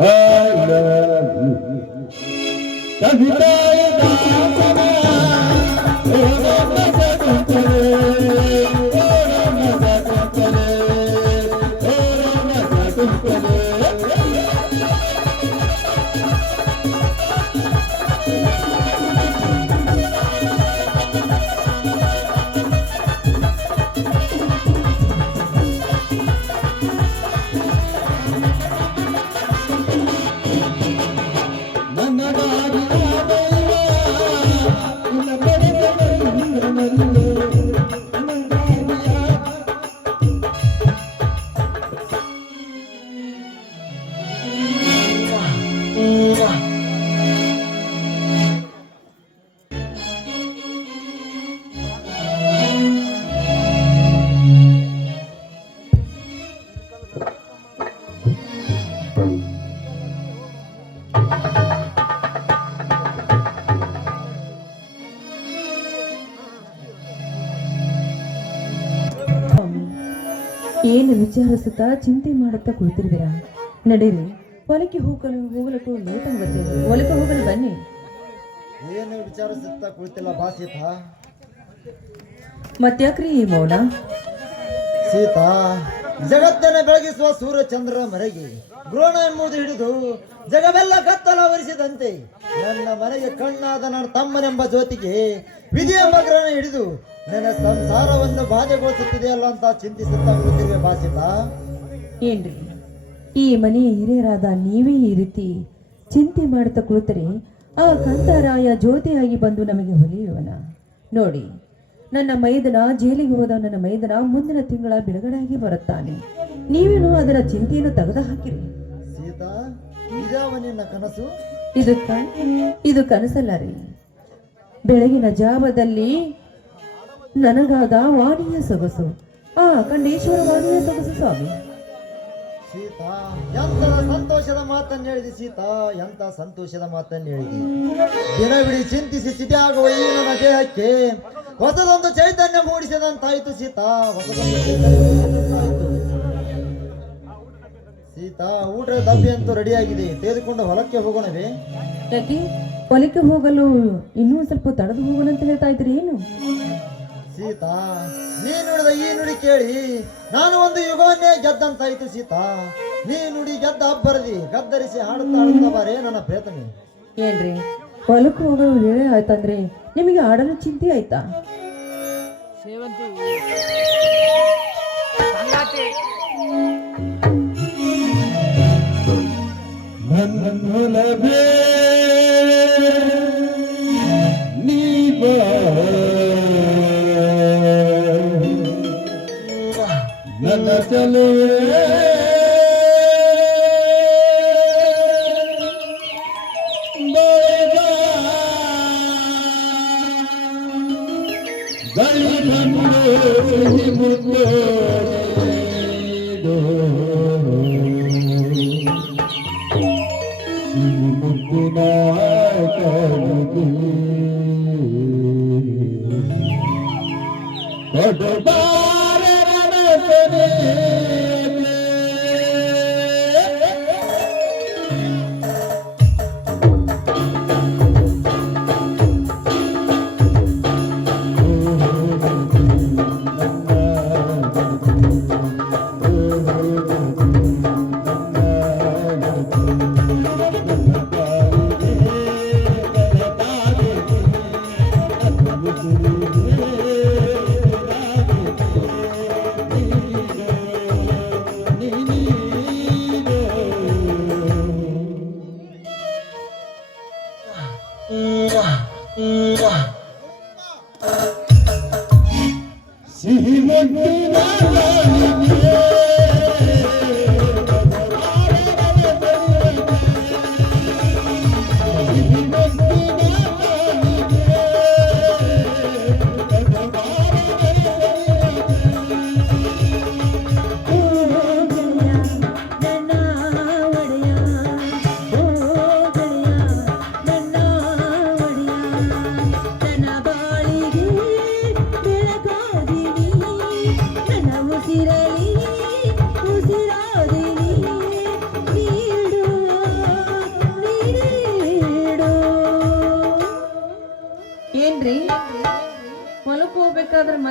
I love you. ಕವಿತಾಯ ದಾಸನ ಏನು ವಿಚಾರಿಸುತ್ತಾ ಚಿಂತೆ ಮಾಡುತ್ತಾ ಕುಳಿತಿರ್ತೀರಾ? ನಡೀರಿ, ಹೊಲಕ್ಕೆ ಹೋಗಲಕ್ಕೂ ಲೇಟ್ ಆಗುತ್ತೆ. ಹೊಲಕ್ಕೆ ಹೋಗಲು ಬನ್ನಿ. ಏನು ವಿಚಾರಿಸುತ್ತಾ ಕುಳಿತಿಲ್ಲ ಬಾ ಸೀತಾ. ಮತ್ಯಾಕ್ರಿ ಈ ಮೌನ? ಸೀತಾ, ಜಗತ್ತನ್ನು ಬೆಳಗಿಸುವ ಸೂರ್ಯ ಚಂದ್ರ ಮರೆಗೆ ದ್ರೋಣ ಎಂಬುದು ಹಿಡಿದು ಜಗವೆಲ್ಲ ಕತ್ತಲವರಿಸಿದಂತೆ ನನ್ನ ಮನೆಗೆ ಕಣ್ಣಾದ ನನ್ನ ತಮ್ಮನೆಂಬ ಜ್ಯೋತಿಗೆ ವಿಧಿ ಎಂಬ ಗ್ರಹಣ ಹಿಡಿದು ನನ್ನ ಸಂಸಾರವನ್ನು ಬಾಧೆಗೊಳಿಸುತ್ತಿದೆಯಲ್ಲ ಅಂತ ಚಿಂತಿಸುತ್ತಾ ಕುಳಿತಿರುವೆ ಬಾಸಿತ. ಏನ್ರಿ, ಈ ಮನೆಯ ಹಿರಿಯರಾದ ನೀವೇ ಈ ರೀತಿ ಚಿಂತೆ ಮಾಡುತ್ತಾ ಕುಳಿತರೆ ಆ ಕಾಂತಾರಾಯ ಜ್ಯೋತಿಯಾಗಿ ಬಂದು ನಮಗೆ ಹೊಲಿಯುವನ? ನೋಡಿ, ನನ್ನ ಮೈದನ ಜೈಲಿಗೆ ಹೋದ ನನ್ನ ಮೈದನ ಮುಂದಿನ ತಿಂಗಳ ಬಿಡುಗಡೆಯಾಗಿ ಬರುತ್ತಾನೆ. ನೀವೇನು ಅದರ ಚಿಂತೆಯನ್ನು ತೆಗೆದು ಹಾಕಿರಿ. ಸೀತಾ, ಇದಾವ ನಿನ್ನ ಕನಸು? ಇದು ಕನಸಲ್ಲ ರೀ. ಬೆಳಗಿನ ಜಾವದಲ್ಲಿ ನನಗಾದ ವಾಣಿಯ ಸೊಗಸು, ಆ ಖಂಡೇಶ್ವರ ವಾಣಿಯ ಸೊಗಸು ಸ್ವಾಮಿ. ಸೀತಾ, ಎಂತ ಸಂತೋಷದ ಮಾತನ್ನು ಹೇಳಿದಿ ಸೀತಾ, ಎಂತ ಸಂತೋಷದ ಮಾತನ್ನು ಹೇಳಿದಿ. ದಿನವಿಡೀ ಚಿಂತಿಸಿ ಸಿದ್ಧಾಗುವ ಈ ನನ್ನ ದೇಹಕ್ಕೆ ಹೊಸದೊಂದು ಚೈತನ್ಯ ಮೂಡಿಸಿದಂತಾಯಿತು ಸೀತಾ, ಹೊಸದೊಂದು ಚೈತನ್ಯ ಮೂಡಿಸಿದಂತಾಯಿತು. ಸೀತಾ, ಊಟದ ಡಬ್ಬಿ ಅಂತೂ ರೆಡಿಯಾಗಿದೆ, ತೆಗೆದುಕೊಂಡು ಹೊಲಕ್ಕೆ ಹೋಗೋಣವೇ? ಯಾಕೆ ಹೊಲಕ್ಕೆ ಹೋಗಲು ಇನ್ನೂ ಸ್ವಲ್ಪ ತಡೆದು ಹೋಗೋಣ ಅಂತ ಹೇಳ್ತಾ ಇದ್ರಿ ಏನು? ಸೀತಾ, ನೀ ನುಡಿದ ಈ ನುಡಿ ಕೇಳಿ ನಾನು ಒಂದು ಯುಗವನ್ನೇ ಗೆದ್ದಂತಾಯಿತು ಸೀತಾ. ನೀ ನುಡಿ ಗೆದ್ದ ಅಬ್ಬರದಿ ಗದ್ದರಿಸಿ ಹಾಡುತ್ತಾ ಹಾಡುತ್ತಾ ಬಾರೇ ನನ್ನ ಪ್ರೇತಮಿ. ಏನ್ರಿ, ಹೊಲಕ್ಕೆ ಹೋಗೋ ವೇಳೆ ಆಯ್ತಂದ್ರೆ ನಿಮಗೆ ಆಡಲು ಚಿಂತೆ ಆಯ್ತಾ? ಸೇವಂತಿ ಸಂಗಾತಿ ನನ್ನೊಲವೇ ನೀ ಬಾ, ನನ್ನ ಚಲುವೆ ಗಳಿ ಬಂದು ಮುದ್ದು ಮುದ್ದಿನ ಕಡುಗೆ ದೊಡ್ಡದಾರ ನನಸನೆ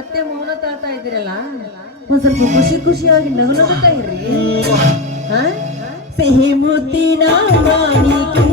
ಮತ್ತೆ ಮೌನ ತಾಳ್ತಾ ಇದ್ದೀರಲ್ಲ, ಒಂದ್ ಸ್ವಲ್ಪ ಖುಷಿಯಾಗಿ ನಗುತ್ತಾ ಇರ್ರಿ. ಸಿಹಿ ಮುತ್ತಿನ ಮಾಣಿಕೆ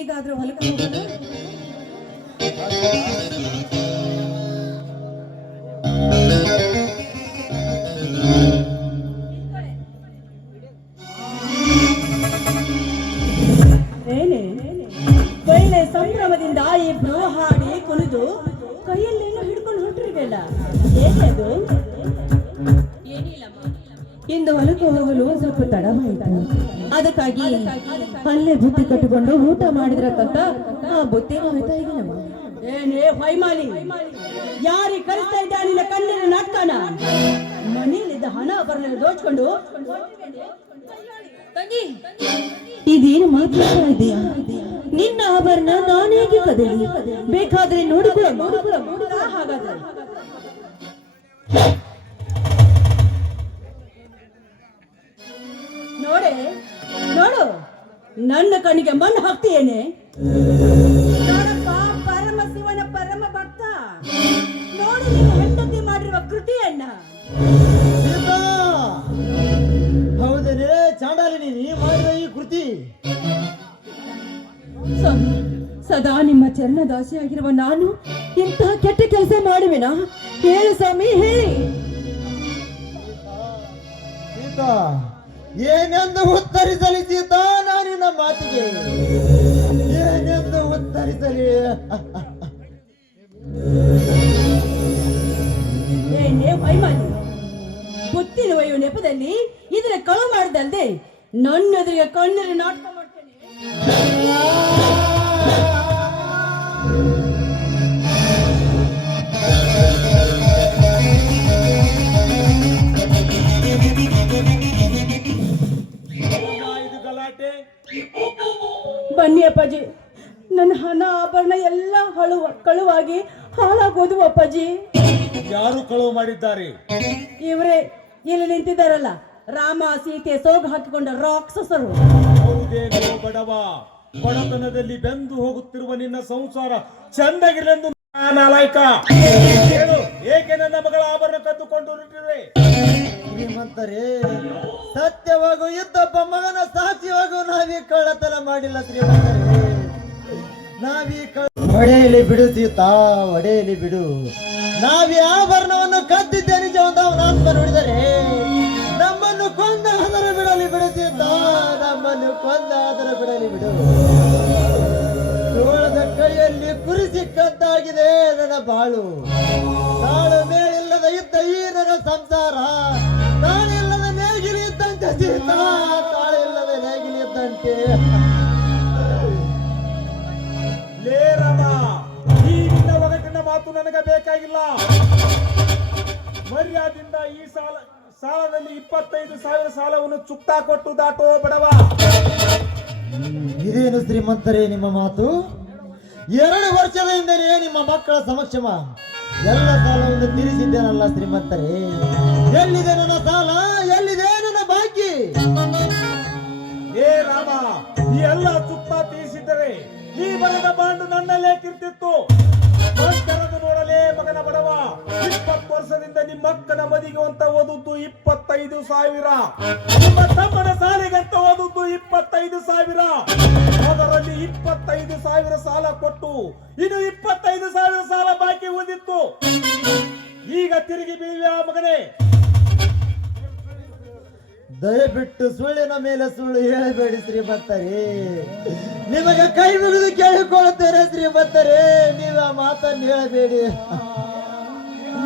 ಈಗಾದ್ರೂ ಹೊಲಕ್ಕೆ ಹೋಗೋಣ. ಏನೇ ಒಳ್ಳೆ ಸಂಭ್ರಮದಿಂದ ಇಬ್ರು ಹಾಡಿ ಕುಣಿದು ಕೈಯಲ್ಲೇನೋ ಹಿಡ್ಕೊಂಡು ಹೊರಟಿರಲ್ಲ, ಹೇಗೆ ಅದು? ಇಂದು ಹೊಲಕ್ಕೆ ಹೋಗಲು ಸ್ವಲ್ಪ ತಡವಾಯಿತು. ಅದಕ್ಕಾಗಿ ಅಲ್ಲೇ ಬುತ್ತಿ ಕಟ್ಟಿಕೊಂಡು ಊಟ ಮಾಡಿದ್ರಕ್ಕಂತ ಆ ಬುತ್ತಿ ಹೋಯ್ತಾ ಇದೀನಮ್ಮ. ಏನೇ ಹೊಯ್ಮಾಲಿ, ಯಾರಿಗೆ ಕಳಿಸ್ತಾ ಇದ್ದ ನಿನ್ನ ಕಣ್ಣಿನ ನಾಟಕನ? ಮನೆಯಲ್ಲಿದ್ದ ಹಣ ಆಭರಣ ದೋಚ್ಕೊಂಡು ಇದೇನು ಮಾತಾಡ್ತಾ ಇದೀಯಾ? ನಿನ್ನ ಆಭರಣ ನಾನೇಗೆ ಕದಲಿ? ಬೇಕಾದ್ರೆ ನೋಡಿಕೊಳ್ಳ. ಹಾಗಾದ್ರೆ ನೋಡೆ, ನೋಡು, ನನ್ನ ಕಣ್ಣಿಗೆ ಮಣ್ಣು ಹಾಕ್ತೀಯೇನೆ? ನೋಡಪ್ಪ, ಪರಮ ಶಿವನ ಪರಮ ಭಕ್ತ, ನೋಡಿ ನಿನ್ನ ಹೆಂಡತಿ ಮಾಡಿರುವ ಕೃತಿಯನ್ನ. ಹೌದೇನೆ ಚಾಂಡಾಲಿನಿ, ನೀ ಮಾಡಿದ ಈ ಕೃತಿ ಸ್ವಾಮಿ, ಸದಾ ನಿಮ್ಮ ಚರಣದಾಸಿಯಾಗಿರುವ ನಾನು ಇಂಥ ಕೆಟ್ಟ ಕೆಲಸ ಮಾಡುವೆನಾ? ಹೇಳು ಸ್ವಾಮಿ, ಹೇಳಿ. ಸೀತಾ, ಏನೆಂದು ಉತ್ತರಿಸಲಿ ಸೀತಾ ನಾನಿನ ಮಾತಿಗೆ? ಏನೆಂದು ಉತ್ತರಿಸಲಿ? ಏನೇ ವೈಮಾನಿ, ಬುತ್ತಿನ ಒಯ್ಯುವ ನೆಪದಲ್ಲಿ ಇದನ್ನ ಕಳು ಮಾಡಿದಲ್ದೆ ನನ್ನ ಎದುರಿಗೆ ಕಣ್ಣಲ್ಲಿ ನಾಟಕ ಮಾಡ್ತೇನೆ. ಬನ್ನಿ ಅಪ್ಪಾಜಿ, ನನ್ನ ಹಣ ಆಭರಣ ಎಲ್ಲ ಕಳುವಾಗಿ ಹಾಳಾಗೋದು ಅಪ್ಪಾಜಿ. ಯಾರು ಕಳುವು ಮಾಡಿದ್ದಾರೆ? ಇವರೇ ಇಲ್ಲಿ ನಿಂತಿದ್ದಾರಲ್ಲ, ರಾಮ ಸೀತೆ ಸೋಗು ಹಾಕಿಕೊಂಡ ರಾಕ್ಷಸರು. ಹೌದೇನೋ ಬಡವ, ಬಡತನದಲ್ಲಿ ಬೆಂದು ಹೋಗುತ್ತಿರುವ ನಿನ್ನ ಸಂಸಾರ ಚಂದಗಿರಲೆಂದು ನಾಲಾಯಕ. ಹೇಳು, ಏಕೆ ನನ್ನ ಮಗಳ ಆಭರಣ ಕದ್ದುಕೊಂಡು ಹೊರಟಿರುವೆ? ಶ್ರೀಮಂತರೇ, ಸತ್ಯವಾಗೂ ಇದ್ದೊಬ್ಬ ಮಗನ ಸಾಕ್ಷಿವಾಗೂ ನಾವೀ ಕಳ್ಳತನ ಮಾಡಿಲ್ಲ ಶ್ರೀಮಂತರೇ. ನಾವೀ ಒಡೆಯಲಿ ಬಿಡು ಸೀತಾ, ಒಡೆಯಲಿ ಬಿಡು. ನಾವೀ ಆಭರಣವನ್ನು ಕದ್ದಿದ್ದೆ ನಿಜ ಅಂತ ಅವನ ಆತ್ಮ ನುಡಿದರೆ ನಮ್ಮನ್ನು ಕೊಂದ ಅದರ ಬಿಡಲಿ ಬಿಡು ಸೀತಾ, ನಮ್ಮನ್ನು ಕೊಂದ ಅದರ ಬಿಡಲಿ ಬಿಡು. ತೋಳದ ಕೈಯಲ್ಲಿ ಕುರಿ ಸಿಕ್ಕಂತಾಗಿದೆ ನನ್ನ ಬಾಳು. ತಾಳು ಮೇಲಿಲ್ಲದ ಇದ್ದ ಈ ನನ್ನ ಸಂಸಾರ ತಾಳಿಲ್ಲದ ನೇಗಿಲಿ ಇದ್ದಂತೆ ಸೀತಾ, ತಾಳಿಲ್ಲದ ನೇಗಿಲಿ ಇದ್ದಂತೆ. ಲೇ ರಾಮ, ಈ ನಿನ್ನ ಒಗಟಿನ ಮಾತು ನನಗೆ ಬೇಕಾಗಿಲ್ಲ. ಮರ್ಯಾದಿಂದ ಈ ಸಾಲದಲ್ಲಿ 25,000 ಸಾಲವನ್ನು ಚುಕ್ತಾ ಕೊಟ್ಟು ದಾಟೋ ಬಡವ. ಇದೇನು ಶ್ರೀಮಂತರೇ ನಿಮ್ಮ ಮಾತು? 2 ವರ್ಷದ ಹಿಂದೆಯೇ ನಿಮ್ಮ ಮಕ್ಕಳ ಸಮಕ್ಷಮ ಎಲ್ಲ ಸಾಲವನ್ನು ತೀರಿಸಿದ್ದೇನಲ್ಲ ಶ್ರೀಮಂತರೇ. ಎಲ್ಲಿದೆ ನನ್ನ ಸಾಲ? ಎಲ್ಲಿದೆ ನನ್ನ ಬಾಕಿ? ಏ ರಾಮ, ಈ ಎಲ್ಲ ಚುಕ್ತಾ ತೀರಿಸಿದ್ದರೆ ಈ ಬರದ ಬಾಂಡು ನನ್ನಲ್ಲೇ ಕಿರ್ತಿತ್ತು. ತೆರೆದು ನೋಡಲೇ ಮಗನ ಬಡವ, 20 ವರ್ಷದಿಂದ ನಿಮ್ಮಕ್ಕನ ಮದಿಗೆ ಅಂತ ಓದುದ್ದು 25,000, ನಿಮ್ಮ ತಮ್ಮನ ಸಾಲಿಗಂತ ಓದುದ್ದು 25,000. ಅದರಲ್ಲಿ 25,000 ಸಾಲ ಕೊಟ್ಟು ಇನ್ನು 25,000 ಸಾಲ ಬಾಕಿ ಉಳಿದಿತ್ತು. ಈಗ ತಿರುಗಿ ಬೀಳುವ ಮಗನೇ. ದಯವಿಟ್ಟು ಸುಳ್ಳಿನ ಮೇಲೆ ಸುಳ್ಳು ಹೇಳಬೇಡಿ ಶ್ರೀಮಂತರೇ. ನಿಮಗೆ ಕೈ ಮುಗಿದು ಕೇಳಿಕೊಳ್ಳುತ್ತೇನೆ ಶ್ರೀಮಂತರೇ, ನೀವು ಆ ಮಾತನ್ನು ಹೇಳಬೇಡಿ.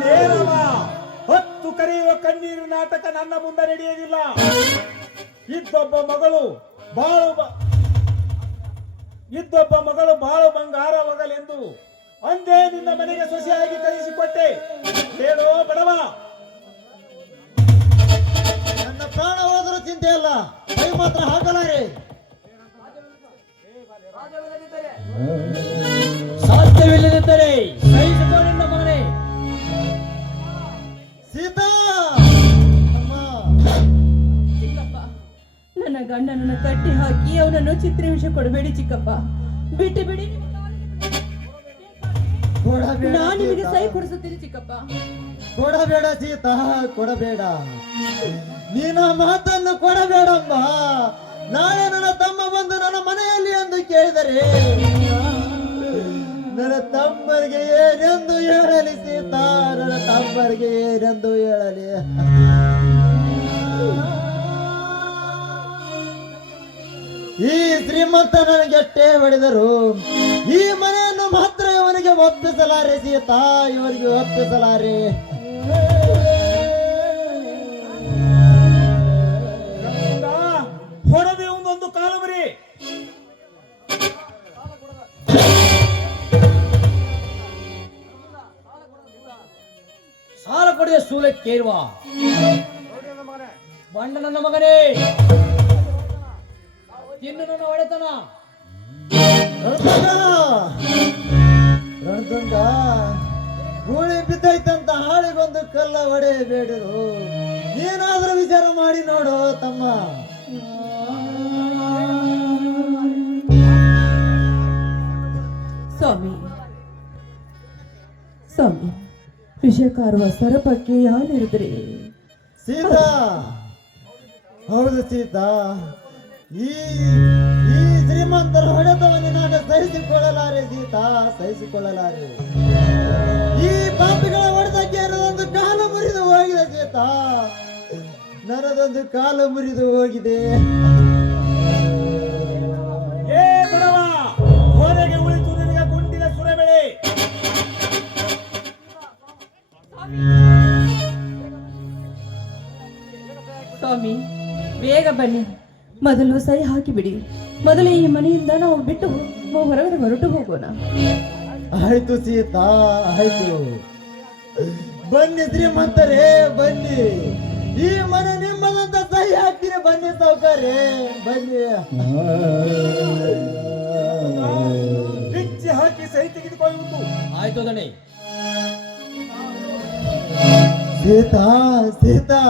ನೇರವ ಹೊತ್ತು ಕರೆಯುವ ಕಣ್ಣೀರು ನಾಟಕ ನನ್ನ ಮುಂದೆ ನಡೆಯುವುದಿಲ್ಲ. ಇದ್ದೊಬ್ಬ ಮಗಳು ಬಾಳು ಬಂಗಾರವಾಗಲೆಂದು ಅಂದೇ ನಿನ್ನ ಮನೆಗೆ ಸೊಸೆಯಾಗಿ ಕಳಿಸಿಕೊಟ್ಟೆ. ಹೇಳೋ ಬಡವ, ನನ್ನ ಪ್ರಾಣ ಹೋದರೂ ಚಿಂತೆ ಇಲ್ಲ, ಕೈ ಮಾತ್ರ ಹಾಕಲಾರೆ. ಸಾಧ್ಯವಿಲ್ಲದಿದ್ದರೆ ಸಹಿಸಿಕೊಂಡಿದ್ದ ಮಗನೇ. ಸೀತಾ, ಅಮ್ಮ. ಚಿಕ್ಕಪ್ಪ, ನನ್ನ ಗಂಡನನ್ನು ಕಟ್ಟಿ ಹಾಕಿ ಅವನನ್ನು ಚಿತ್ರಹಿಂಸ ಕೊಡಬೇಡಿ ಚಿಕ್ಕಪ್ಪ, ಬಿಟ್ಟು ಬಿಡಿ. ಕೊಡಬೇಡ ನಾನು ನಿಮಗೆ ಸೀತಾ. ಸಹಿ ಕೊಡಿಸುತ್ತೀನಿ ಚಿಕ್ಕಪ್ಪ. ಕೊಡಬೇಡ ಸೀತಾ, ಕೊಡಬೇಡ. ನೀನ ಮಾತನ್ನು ಕೊಡಬೇಡಮ್ಮ. ನಾಳೆ ನನ್ನ ತಮ್ಮ ಬಂದು ನನ್ನ ಮನೆಯಲ್ಲಿ ಎಂದು ಕೇಳಿದರೆ ನನ್ನ ತಮ್ಮರಿಗೆ ಏನೆಂದು ಹೇಳಲಿ ಸೀತಾ, ನನ್ನ ತಮ್ಮರಿಗೆ ಏನೆಂದು ಹೇಳಲಿ? ಈ ಶ್ರೀಮಂತ ನನಗೆ ಎಷ್ಟೇ ಹೊಡೆದರು ಈ ಮನೆಯನ್ನು ಮಾತ್ರ ಇವನಿಗೆ ಇವರಿಗೆ ಒಪ್ಪಿಸಲಾರೆ ಸೀತಾ, ಇವರಿಗೆ ಒಪ್ಪಿಸಲಾರೆ. ಹೊಡೆದೆ ಒಂದೊಂದು ಕಾಲು ಬರಿ. ಸಾಲ ಕೊಡದೆ ಸೂಲೆ ಕೇಳುವ ಬಂಡ ನನ್ನ ಮಗನೇ, ತಿನ್ನು ನನ್ನ ಒಡೆತನ. ರಣತುಂಗ, ಗೂಳಿ ಬಿದ್ದೈತಂತ ಹಾಳಿಗೊಂದು ಕಲ್ಲ ಹೊಡೆಯಬೇಡರು. ಏನಾದ್ರೂ ವಿಚಾರ ಮಾಡಿ ನೋಡು ತಮ್ಮ. ಸ್ವಾಮಿ ಸ್ವಾಮಿ, ವಿಷಯ ಕಾರುವ ಸರಪಕ್ಕೆ ಯಾರಿರಿದ್ರಿ? ಸೀತಾ, ಹೌದು ಸೀತಾ, ಈ ಈ ಶ್ರೀಮಂತರ ಹೊಡೆತವನ್ನು ನಾನು ಸಹಿಸಿಕೊಳ್ಳಲಾರೆ ಸೀತಾ, ಸಹಿಸಿಕೊಳ್ಳಲಾರೆ. ಈ ಪಾಪಿಗಳ ಹೊಡೆತಕ್ಕೆ ನನ್ನದೊಂದು ಕಾಲು ಮುರಿದು ಹೋಗಿದೆ ಸೀತಾ, ನನ್ನದೊಂದು ಕಾಲು ಮುರಿದು ಹೋಗಿದೆ. ಏ ಬಡವ, ಹೊರಗೆ ಉಳಿತು ನಿನಗೆ ಗುಂಡಿನ ಸುರಬೆಳೆ. ಸ್ವಾಮಿ, ಬೇಗ ಬನ್ನಿ. ಮೊದಲು ಸಹಿ ಹಾಕಿಬಿಡಿ. ಮೊದಲು ಈ ಮನೆಯಿಂದ ನಾವು ಬಿಟ್ಟು ಹೊರಗಡೆ ಹೊರಟು ಹೋಗೋಣ. ಆಯ್ತು ಸೀತಾ, ಆಯ್ತು. ಬನ್ನಿ ಶ್ರೀಮಂತರೇ, ಬನ್ನಿ. ಈ ಮನೆ ನಿಮ್ಮದಂತ ಸಹಿ ಹಾಕ್ತೀನಿ. ಬನ್ನಿ ಸಾವುಕಾರೆ, ಬನ್ನಿ. ಬಿಚ್ಚಿ ಹಾಕಿ ಸಹಿ ತೆಗೆದುಕೊಳ್ಳುವುದು. ಆಯ್ತು ದಣಿ. ಸೀತಾ, ಸೀತಾ,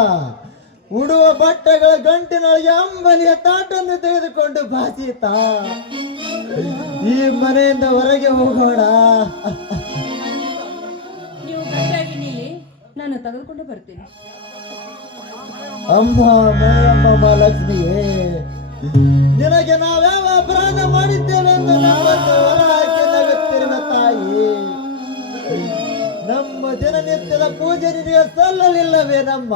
ಉಡುವ ಬಟ್ಟೆಗಳ ಗಂಟಿನೊಳಗೆ ಅಂಬಲಿಯ ತಾಟನ್ನು ತೆಗೆದುಕೊಂಡು ಬಾ ಸೀತಾ. ಈ ಮನೆಯಿಂದ ಹೊರಗೆ ಹೋಗೋಣ. ನೀವು ಗಟ್ಟಿಯಾಗಿ ನಿಲ್ಲಿ, ನಾನು ತೆಗೆದುಕೊಂಡು ಬರ್ತೀನಿ. ಅಮ್ಮ, ಮೇಯಮ್ಮ ಮಹಾಲಕ್ಷ್ಮಿಯೇ, ನಿನಗೆ ನಾವ್ಯಾವ ಅಪರಾಧ ಮಾಡಿದ್ದೇವೆ ಎಂದು ನಮ್ಮನ್ನು ಹೊರ ಹಾಕಿ ನಗುತ್ತಿರುವ ತಾಯಿ. ನಮ್ಮ ದಿನನಿತ್ಯದ ಪೂಜೆ ನಿನಗೆ ಸಲ್ಲಲಿಲ್ಲವೇ ನಮ್ಮ?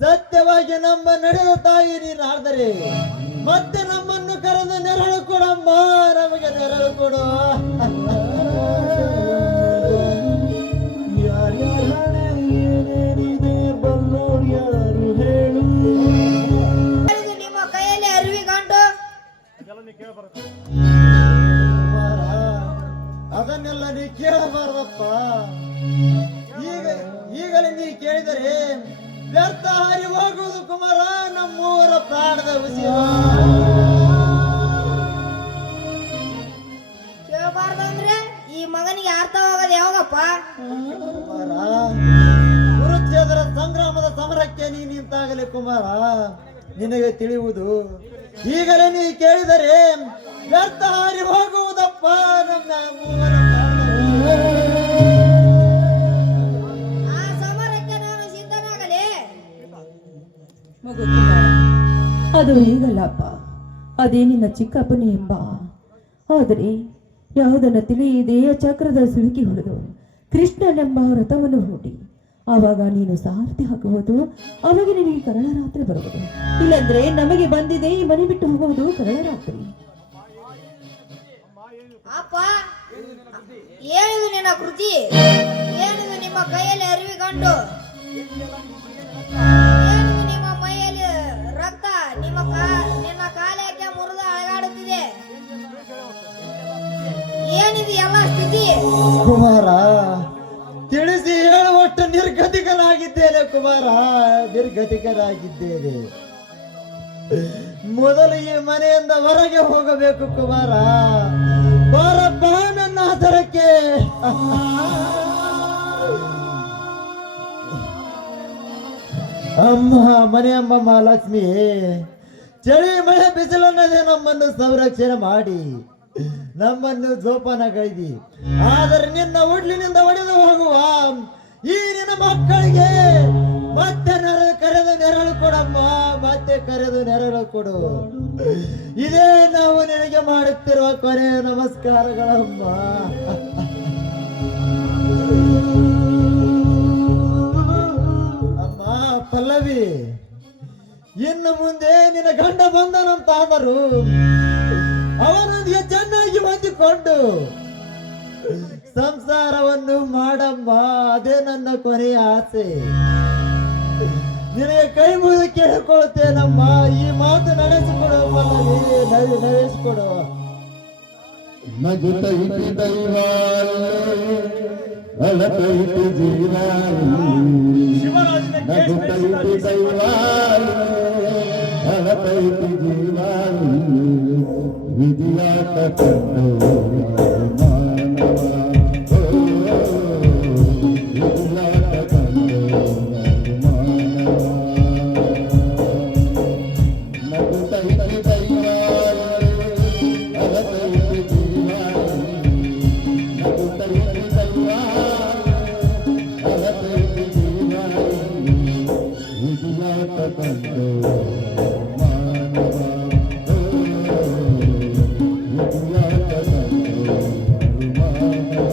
ಸತ್ಯವಾಗಿ ನಮ್ಮ ನಡೆದ ತಾಯಿ ನೀನಾದರೆ ಮತ್ತೆ ನಮ್ಮನ್ನು ಕರೆದು ನೆರಳು ಕೊಡಮ್ಮ, ನಮಗೆ ನೆರಳು ಕೊಡು. ನಿಮ್ಮ ಕೈಯಲ್ಲಿ ಅರಿವಿ ಗಂಟು. ಅದನ್ನೆಲ್ಲ ನೀ ಕೇಳಬಾರ್ದಪ್ಪ. ಈಗಲೇ ನೀ ಕೇಳಿದರೆ ವ್ಯರ್ಥ ಹಾರಿ ಹೋಗುವುದು ಕುಮಾರ, ನಮ್ಮೂರ ಪ್ರಾಣದ ಉಸಿರು. ಕೇಳಬಾರ್ದಂದ್ರೆ ಈ ಮಗನಿಗೆ ಅರ್ಥವಾಗದೆ ಯಾವಾಗಪ್ಪ? ಕುಮಾರ, ಕುರುಕ್ಷೇತ್ರ ಸಂಗ್ರಾಮದ ಸಮರಕ್ಕೆ ನೀ ನಿಂತಾಗಲೇ ಕುಮಾರ ನಿನಗೆ ತಿಳಿಯುವುದು. ಈಗಲೇ ನೀ ಕೇಳಿದರೆ ವ್ಯರ್ಥ ಹಾರಿ ಹೋಗುವುದಪ್ಪ ನಮ್ಮ ಮೂವರ ಆ ಸಮರಕ್ಕೆ ನಾನು ಸಿದ್ಧನಾಗಲೇ. ಮಗು ಕುಮಾರ, ಅದು ಹೀಗಲ್ಲಪ್ಪ. ಅದೇ ನಿನ್ನ ಚಿಕ್ಕಪ್ಪನೇ ಎಂಬ. ಆದರೆ ಯಾವುದನ್ನು ತಿಳಿಯದೆ ಚಕ್ರದ ಸುಳುಕಿ ಹೊಡೆದು ಕೃಷ್ಣನೆಂಬ ರಥವನ್ನು ಹೂಡಿ ಆವಾಗ ನೀನು ಸಾರಥಿ ಹಾಕುವುದು, ಅವಾಗ ನಿನಗೆ ಕರಳ ರಾತ್ರಿ ಬರುವುದು. ಇಲ್ಲಂದ್ರೆ ನಮಗೆ ಬಂದಿದೆ ಈ ಮನೆ ಬಿಟ್ಟು ಹೋಗುವುದು ಕರಳ ರಾತ್ರಿ. ಅಪ್ಪ, ಏನಿದು ನಿನ್ನ ಕೃತಿ? ಏನಿದು ನಿಮ್ಮ ಕೈಯಲ್ಲಿ ಅರಿವಿ ಗಂಟು? ಏನಿದು ನಿಮ್ಮ ಮೈಯಲ್ಲಿ ರಕ್ತ? ನಿನ್ನ ಕಾಲಕ್ಕೆ ಮುರಿದು ಅಳಗಾಡುತ್ತಿದೆ. ಏನಿದು ಎಲ್ಲ ಸ್ಥಿತಿ? ಕುಮಾರ, ತಿಳಿಸಿ ಹೇಳುವಷ್ಟು ನಿರ್ಗತಿಕನಾಗಿದ್ದೇನೆ ಕುಮಾರ, ನಿರ್ಗತಿಕನಾಗಿದ್ದೇನೆ. ಮೊದಲು ಈ ಮನೆಯಿಂದ ಹೊರಗೆ ಹೋಗಬೇಕು ಕುಮಾರ. ಬಾರಪ್ಪ ನನ್ನ ಹತ್ತಿರಕ್ಕೆ. ಅಮ್ಮ, ಮನೆಯಮ್ಮ ಮಹಾಲಕ್ಷ್ಮಿ, ಚಳಿ ಮಳೆ ಬಿಸಿಲನ್ನದೇ ನಮ್ಮನ್ನು ಸಂರಕ್ಷಣೆ ಮಾಡಿ ನಮ್ಮನ್ನು ಜೋಪಾನಗೈದಿ. ಆದರೆ ನಿನ್ನ ಉಡ್ಲಿನಿಂದ ಒಡೆದು ಹೋಗುವ ಈ ನಿನ್ನ ಮಕ್ಕಳಿಗೆ ಮತ್ತೆ ಕರೆದು ನೆರಳು ಕೊಡಮ್ಮ, ಮತ್ತೆ ಕರೆದು ನೆರಳು ಕೊಡು. ಇದೇ ನಾವು ನಿನಗೆ ಮಾಡುತ್ತಿರುವ ಕೊನೆಯ ನಮಸ್ಕಾರಗಳಮ್ಮ. ಅಮ್ಮ ಪಲ್ಲವಿ, ಇನ್ನು ಮುಂದೆ ನಿನ್ನ ಗಂಡ ಬಂದನಂತಾದರೂ ಅವನೊಂದಿಗೆ ಚೆನ್ನಾಗಿ ಹೊಂದಿಕೊಂಡು ಸಂಸಾರವನ್ನು ಮಾಡಮ್ಮ, ಅದೇ ನನ್ನ ಕೊನೆಯ ಆಸೆ. ನಿನಗೆ ಕೈ ಮುಗಿದು ಕೇಳಿಕೊಳ್ತೇನಮ್ಮ, ಈ ಮಾತು ನಡೆಸಿಕೊಡು ಪಲ್ಲವಿ, ನಡೆಸಿಕೊಡು. ನಗುತ್ತೈತಿ ದೈವ ಅಳತೈತಿ ಜೀವ, ಶಿವರಾಜನ ಕೇಸ್ ನಡೆಸಿದ ನಗುತ್ತೈತಿ ದೈವ ಅಳತೈತಿ ಜೀವ, ವಿಧಿಯಾಟ ಕಂಡು ಮಾನವ, ವಿಧಿಯಾಟ ಕಂಡು ಮಾನವ. ನಗುತ್ತೈತಿ ದೈವ ಅಳತೈತಿ ಜೀವ, ನಗುತ್ತೈತಿ ದೈವ ಅಳತೈತಿ ಜೀವ, ವಿಧಿಯಾಟ ಕಂಡು ಮಾನವ, ವಿಧಿಯಾಟ ಕಂಡು ಮಾನವ.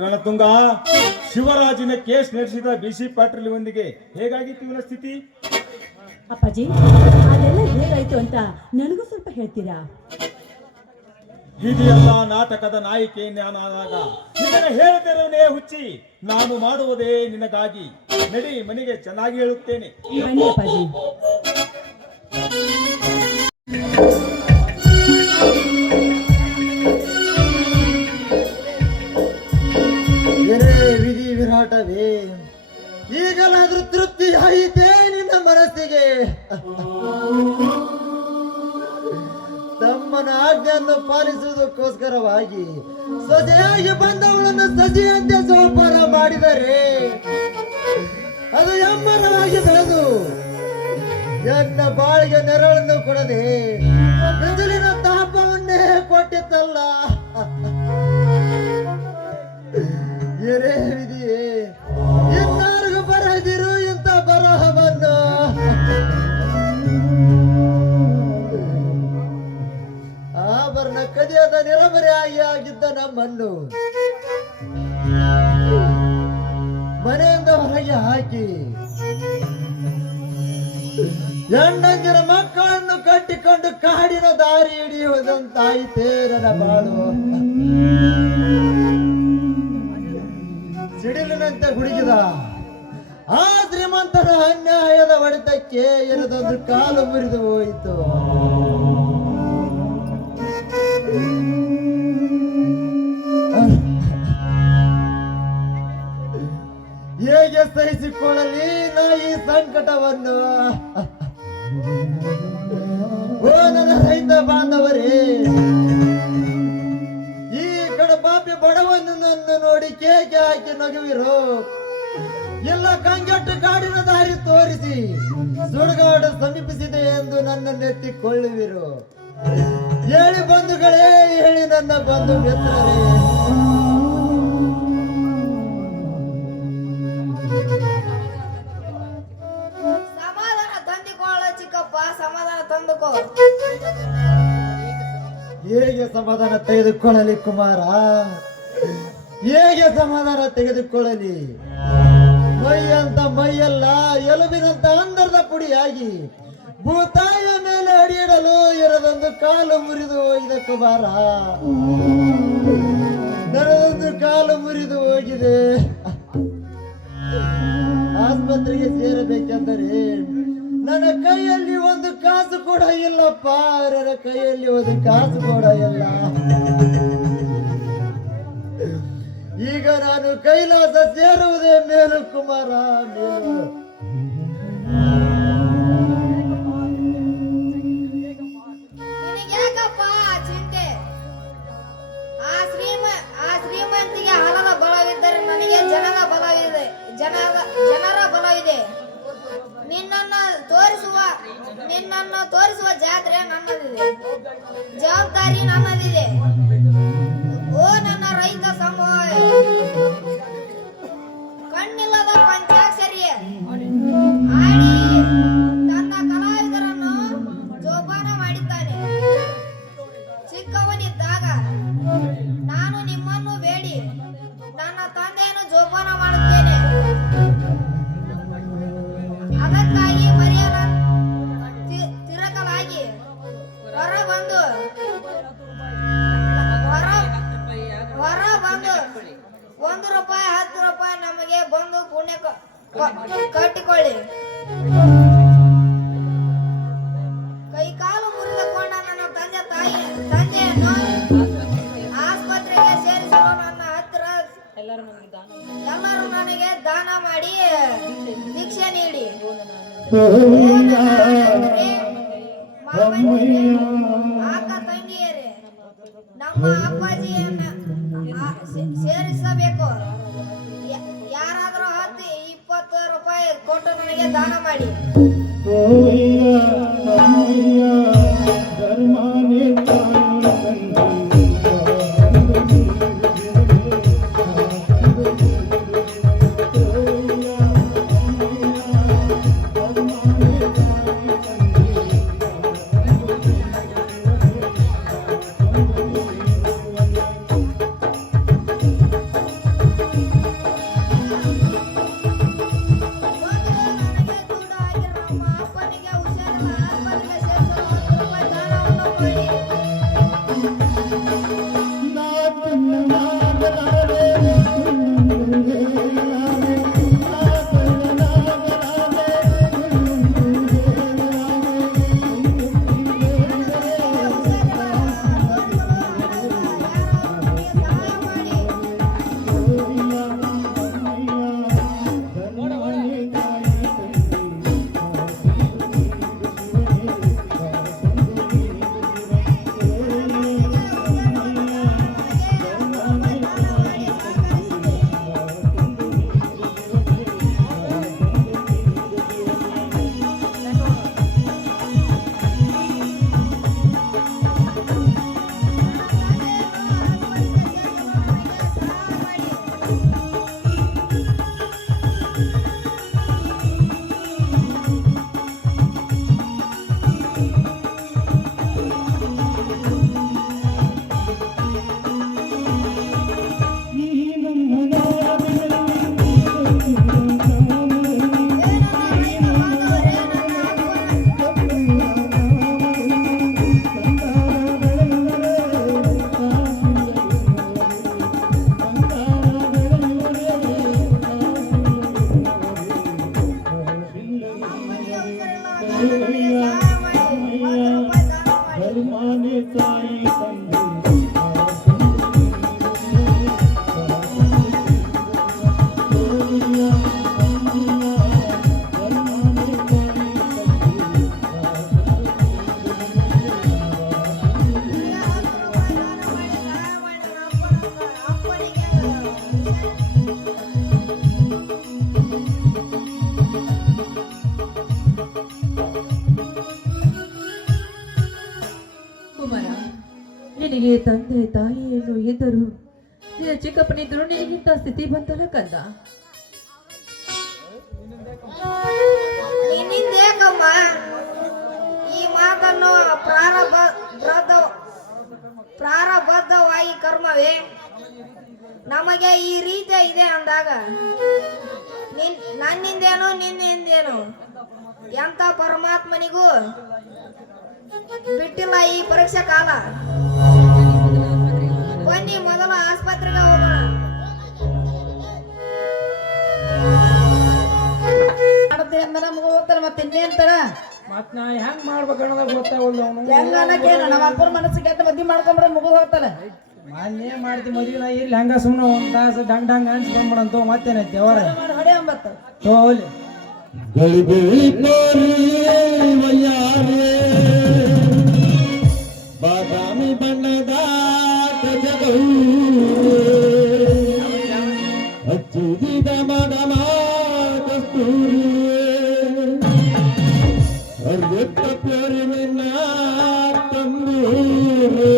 ರಣತುಂಗ, ಶಿವರಾಜನ ಕೇಸ್ ನಡೆಸಿದ BC ಪಾಟೀಲ್ ಒಂದಿಗೆ ಹೇಗಾಗಿತ್ತು ಇವನ ಸ್ಥಿತಿ? ಅಪ್ಪಾಜಿ ಅದೆಲ್ಲ ಹೇಗಾಯ್ತು ಅಂತ ನನಗೂ ಸ್ವಲ್ಪ ಹೇಳ್ತೀರಾ? ಇದೆಲ್ಲ ನಾಟಕದ ನಾಯಿಕೆ ನಾನಾದಾಗ ಇದನ್ನು ಹೇಳದಿರೋನೇ ಹುಚ್ಚಿ. ನಾನು ಮಾಡುವುದೇ ನಿನಗಾಗಿ. ನಡಿ ಮನೆಗೆ, ಚೆನ್ನಾಗಿ ಹೇಳುತ್ತೇನೆ. ಬನ್ನಿ ಅಪ್ಪಾಜಿ. ಏನೇ ವಿಧಿ ವಿರಾಟವೇ, ಈಗಲಾದ್ರೂ ತೃಪ್ತಿ ಆಯಿತೇ ನಿನ್ನ ಮನಸ್ಸಿಗೆ? ತಮ್ಮನ ಆಜ್ಞೆಯನ್ನು ಪಾಲಿಸುವುದಕ್ಕೋಸ್ಕರವಾಗಿ ಸೊಸೆಯಾಗಿ ಬಂದವಳನ್ನು ಸಸಿಯಂತೆ ಸೋಪಾನ ಮಾಡಿದರೆ ಅದು ಎಮ್ಮರವಾಗಿ ಬೆಳೆದು ಎನ್ನ ಬಾಳಿಗೆ ನೆರಳನ್ನು ಕೊಡದೆ ಬಿಸಿಲಿನ ತಾಪವನ್ನೇ ಕೊಟ್ಟಿತ್ತಲ್ಲ. ಏನೇ ವಿಧಿಯೇ, ಇನ್ನಾರಿಗೂ ಬರದಿರು ಇಂಥ ಬರಹವನ್ನು. ಆಭರಣ ಕದಿಯದ ನಿರಬರಿಯಾಗಿ ಆಗಿದ್ದ ನಮ್ಮನ್ನು ಮನೆಯಿಂದ ಹೊರಗೆ ಹಾಕಿ ಹೆಣ್ಣಂದಿರ ಮಕ್ಕಳನ್ನು ಕಟ್ಟಿಕೊಂಡು ಕಾಡಿನ ದಾರಿ ಹಿಡಿಯುವುದಂತಾಯಿತೇ ನನ್ನ ಬಾಳು. ಸಿಡಿಲಿನಂತೆ ಹುಡುಗಿದ ಆ ಶ್ರೀಮಂತರ ಅನ್ಯಾಯದ ಹೊಡೆತಕ್ಕೆ ಎರದೊಂದು ಕಾಲು ಮುರಿದು ಹೋಯಿತು. ಹೇಗೆ ಸಹಿಸಿಕೊಳ್ಳಲಿ ನಾ ಈ ಸಂಕಟವನ್ನು? ಓ ನನ್ನ ರೈತ ಬಾಂಧವರೇ, ಈ ಕಡಪಾಪಿ ಬಡವನನ್ನು ನೋಡಿ ಕೇಕೆ ಹಾಕಿ ನಗುವಿರೋ, ಎಲ್ಲ ಕಂಗೆಟ್ಟು ಕಾಡಿನ ದಾರಿ ತೋರಿಸಿ ಸುಡುಗಾಡು ಸಮೀಪಿಸಿದೆ ಎಂದು ನನ್ನನ್ನೆತ್ತಿಕೊಳ್ಳುವಿರು. ಹೇಳಿ ಬಂಧುಗಳೇ, ಹೇಳಿ ನನ್ನ ಬಂಧು ಮಿತ್ರರೇ, ಸಮಾಧಾನ ತಂದುಕೊಳ್ಳ ಚಿಕ್ಕಪ್ಪ, ಸಮಾಧಾನ ತಂದುಕೋ. ಹೇಗೆ ಸಮಾಧಾನ ತೆಗೆದುಕೊಳ್ಳಲಿ ಕುಮಾರ, ಹೇಗೆ ಸಮಾಧಾನ ತೆಗೆದುಕೊಳ್ಳಲಿ? ಮೈಯಂತ ಮೈಯಲ್ಲ, ಎಲುಬಿನಂತ ಅಂದರದ ಪುಡಿಯಾಗಿ ಭೂತಾಯಿಯ ಮೇಲೆ ಅಡಿಯಿಡಲು ಎರದೊಂದು ಕಾಲು ಮುರಿದು ಹೋಗಿದೆ ಕುಮಾರ, ನನ್ನದೊಂದು ಕಾಲು ಮುರಿದು ಹೋಗಿದೆ. ಆಸ್ಪತ್ರೆಗೆ ಸೇರಬೇಕೆಂದರೆ ನನ್ನ ಕೈಯಲ್ಲಿ ಒಂದು ಕಾಸು ಕೂಡ ಇಲ್ಲಪ್ಪ, ನನ್ನ ಕೈಯಲ್ಲಿ ಒಂದು ಕಾಸು ಕೂಡ ಇಲ್ಲ. ಈಗ ನಾನು ಕೈಲಾಸ ಸೇರುವುದೇ ಮೇಲು ಕುಮಾರ, ಮೇಲು. ನಿನಗ್ಯಾಕಪ್ಪ ಚಿಂತೆ? ಆ ಶ್ರೀಮಂತಿಗೆ ಹಣದ ಬಲವಿದ್ದರೆ ನನಗೆ ಜನರ ಬಲವಿದೆ, ಜನರ ಬಲವಿದೆ. ನಿನ್ನನ್ನು ತೋರಿಸುವ ಜಾತ್ರೆ ನನ್ನದಿದೆ, ಜವಾಬ್ದಾರಿ ನನ್ನದಿದೆ. ಓ ನನ್ನ ರೈತ ಸಮೂಹ, ಕಣ್ಣಿಲ್ಲದ ಪಂಚಾಕ್ಷರಿ ಆಡಿ ತನ್ನ ಕಲಾವಿದರನ್ನು ಜೋಪಾನ ಮಾಡಿದ್ದಾನೆ. ಚಿಕ್ಕವನಿದ್ದಾಗ ನಾನು ನಿಮ್ಮನ್ನು ಬೇಡಿ ನನ್ನ ತಂದೆಯನ್ನು ಜೋಪಾನ ಮಾಡುತ್ತೇನೆ. 1 ರೂಪಾಯಿ 10 ರೂಪಾಯಿ ನಮಗೆ ಬಂದು ಪುಣ್ಯ ಕಟ್ಟಿಕೊಳ್ಳಿ. ಕೈ ಕಾಲು ಮುರಿದುಕೊಂಡ ನನ್ನ ತಂದೆಯನ್ನು ಆಸ್ಪತ್ರೆಗೆ ಸೇರಿಸಲು ನನ್ನ ಹತ್ತಿರ ಎಲ್ಲರೂ ನನಗೆ ದಾನ ಮಾಡಿ ದೀಕ್ಷೆ ನೀಡಿ ಅಕ್ಕ ತಂಗಿಯರೇ, ನಮ್ಮ ಅಪ್ಪಾಜಿಯನ್ನ ಸೇರಿಸಬೇಕು. ಯಾರಾದರೂ 10-20 ರೂಪಾಯಿ ಕೊಟ್ಟು ನನಗೆ ದಾನ ಮಾಡಿ. ಕುಮಾರ, ನಿನಗೆ ತಂದೆ ತಾಯಿಯನ್ನು ಇದ್ದರು, ನಿನ್ನ ಚಿಕ್ಕಪ್ಪನಿದ್ರು ನಿನಗಿಂತ ಸ್ಥಿತಿ ಬಂತಲ್ಲ ಕಂದ. ನಿನ್ನಿಂದೇಕಮ್ಮ ಈ ಮಾತನ್ನು ಪ್ರಾರಬ್ಧವಾಗಿ ಕರ್ಮವೇ ನಮಗೆ ಈ ರೀತಿ ಇದೆ ಅಂದಾಗ ನನ್ನಿಂದೇನು ನಿನ್ನಿಂದೇನು ಎಂತ ಪರಮಾತ್ಮನಿಗೂ ಬಿಟ್ಟಿಲ್ಲ ಈ ಪರೀಕ್ಷೆ ಕಾಲ. ಬನ್ನಿ ಮೊದಲ ಆಸ್ಪತ್ರೆಗೆ ಹೋಗೋಣ. ನಮ್ಗೆ ಹೋಗ್ತಾರೆ ಮತ್ತೆ ಇನ್ನೇಂತಾರ ಮತ್ ನಾ ಹೆಂಗ್ ಮಾಡ್ಬೇಕು ಅನ್ನೋದಾಗ ಗೊತ್ತಾಗಲ್ಲ ಅವನು ಹೆಂಗ ಅನ್ನಕೇನು ನಮ್ಮ ಅಪ್ಪನ ಮನಸ್ಸಿಗೆ ಎತ್ತ ಮದ್ವಿ ಮಾಡ್ಕೊಂಡ್ರೆ ಮುಗಿದು ಹೋಗ್ತಾನೆ. ಮೊನ್ನೆ ಮಾಡ್ತಿ ಮದ್ವಿ ನಾ ಇರ್ಲಿ ಹಂಗ ಸುಮ್ಮನೆ ಒಂದ್ ತಾಸು ಡಂಗ್ ಡಂಗ್ ಅನ್ಸ್ಕೊಂಡ್ಬಿಡಂತ ಮತ್ತೇನೈತಿ ಅವರ ಹೊಡೆ ಅಂಬತ್ತ ತೋಲಿ ಬಾದಾಮಿ ಬಣ್ಣದ ಹಚ್ಚಿದ ಮಡಮ ಕಸ್ತೂರಿ ಅರ್ವತ್ತ ಪೇರಿನ ತಂದೂರು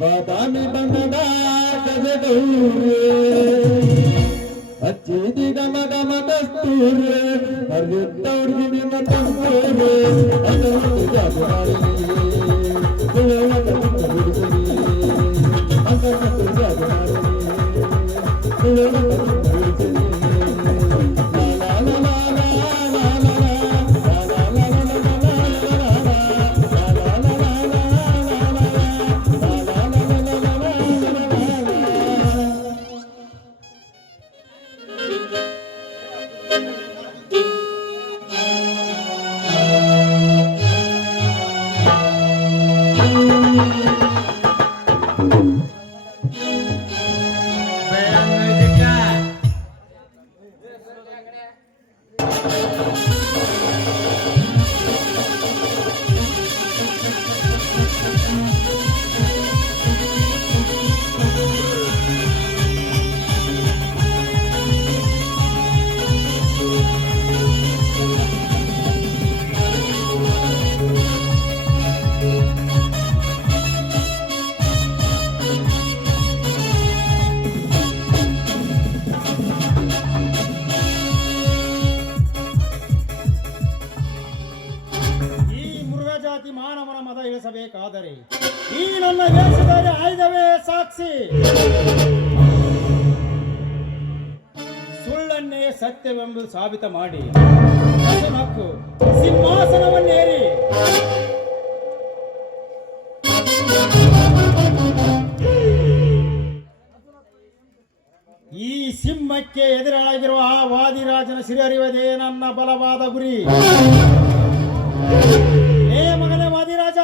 ಬಾದಾಮಿ ಬಣ್ಣದ ಕಜಗೌರೆ ಹಚ್ಚಿದಿ ಗಮ ಗಮ ಕಸ್ತೂರೆ ಹರಿಯುತ್ತ ಹುಡುಗಿ ಮತ್ತೂರೆ ಅದರೊಂದು ಜಾಗವಾರಿ ಮಾನವನ ಮದ ಇಳಿಸಬೇಕಾದರೆ ಈ ನನ್ನ ವೇಷಧಾರಿ ಆಯುಧವೇ ಸಾಕ್ಷಿ. ಸುಳ್ಳನ್ನೇ ಸತ್ಯವೆಂಬುದು ಸಾಬೀತ ಮಾಡಿ ಹಕ್ಕು ಸಿಂಹಾಸನವನ್ನೇರಿ ಈ ಸಿಂಹಕ್ಕೆ ಎದುರಾಗಿರುವ ಆ ವಾದಿರಾಜನ ಸಿರಿಯರಿವದೇ ನನ್ನ ಬಲವಾದ ಗುರಿ. ಲೇ ಮಗನೇ ವಾದಿರಾಜ,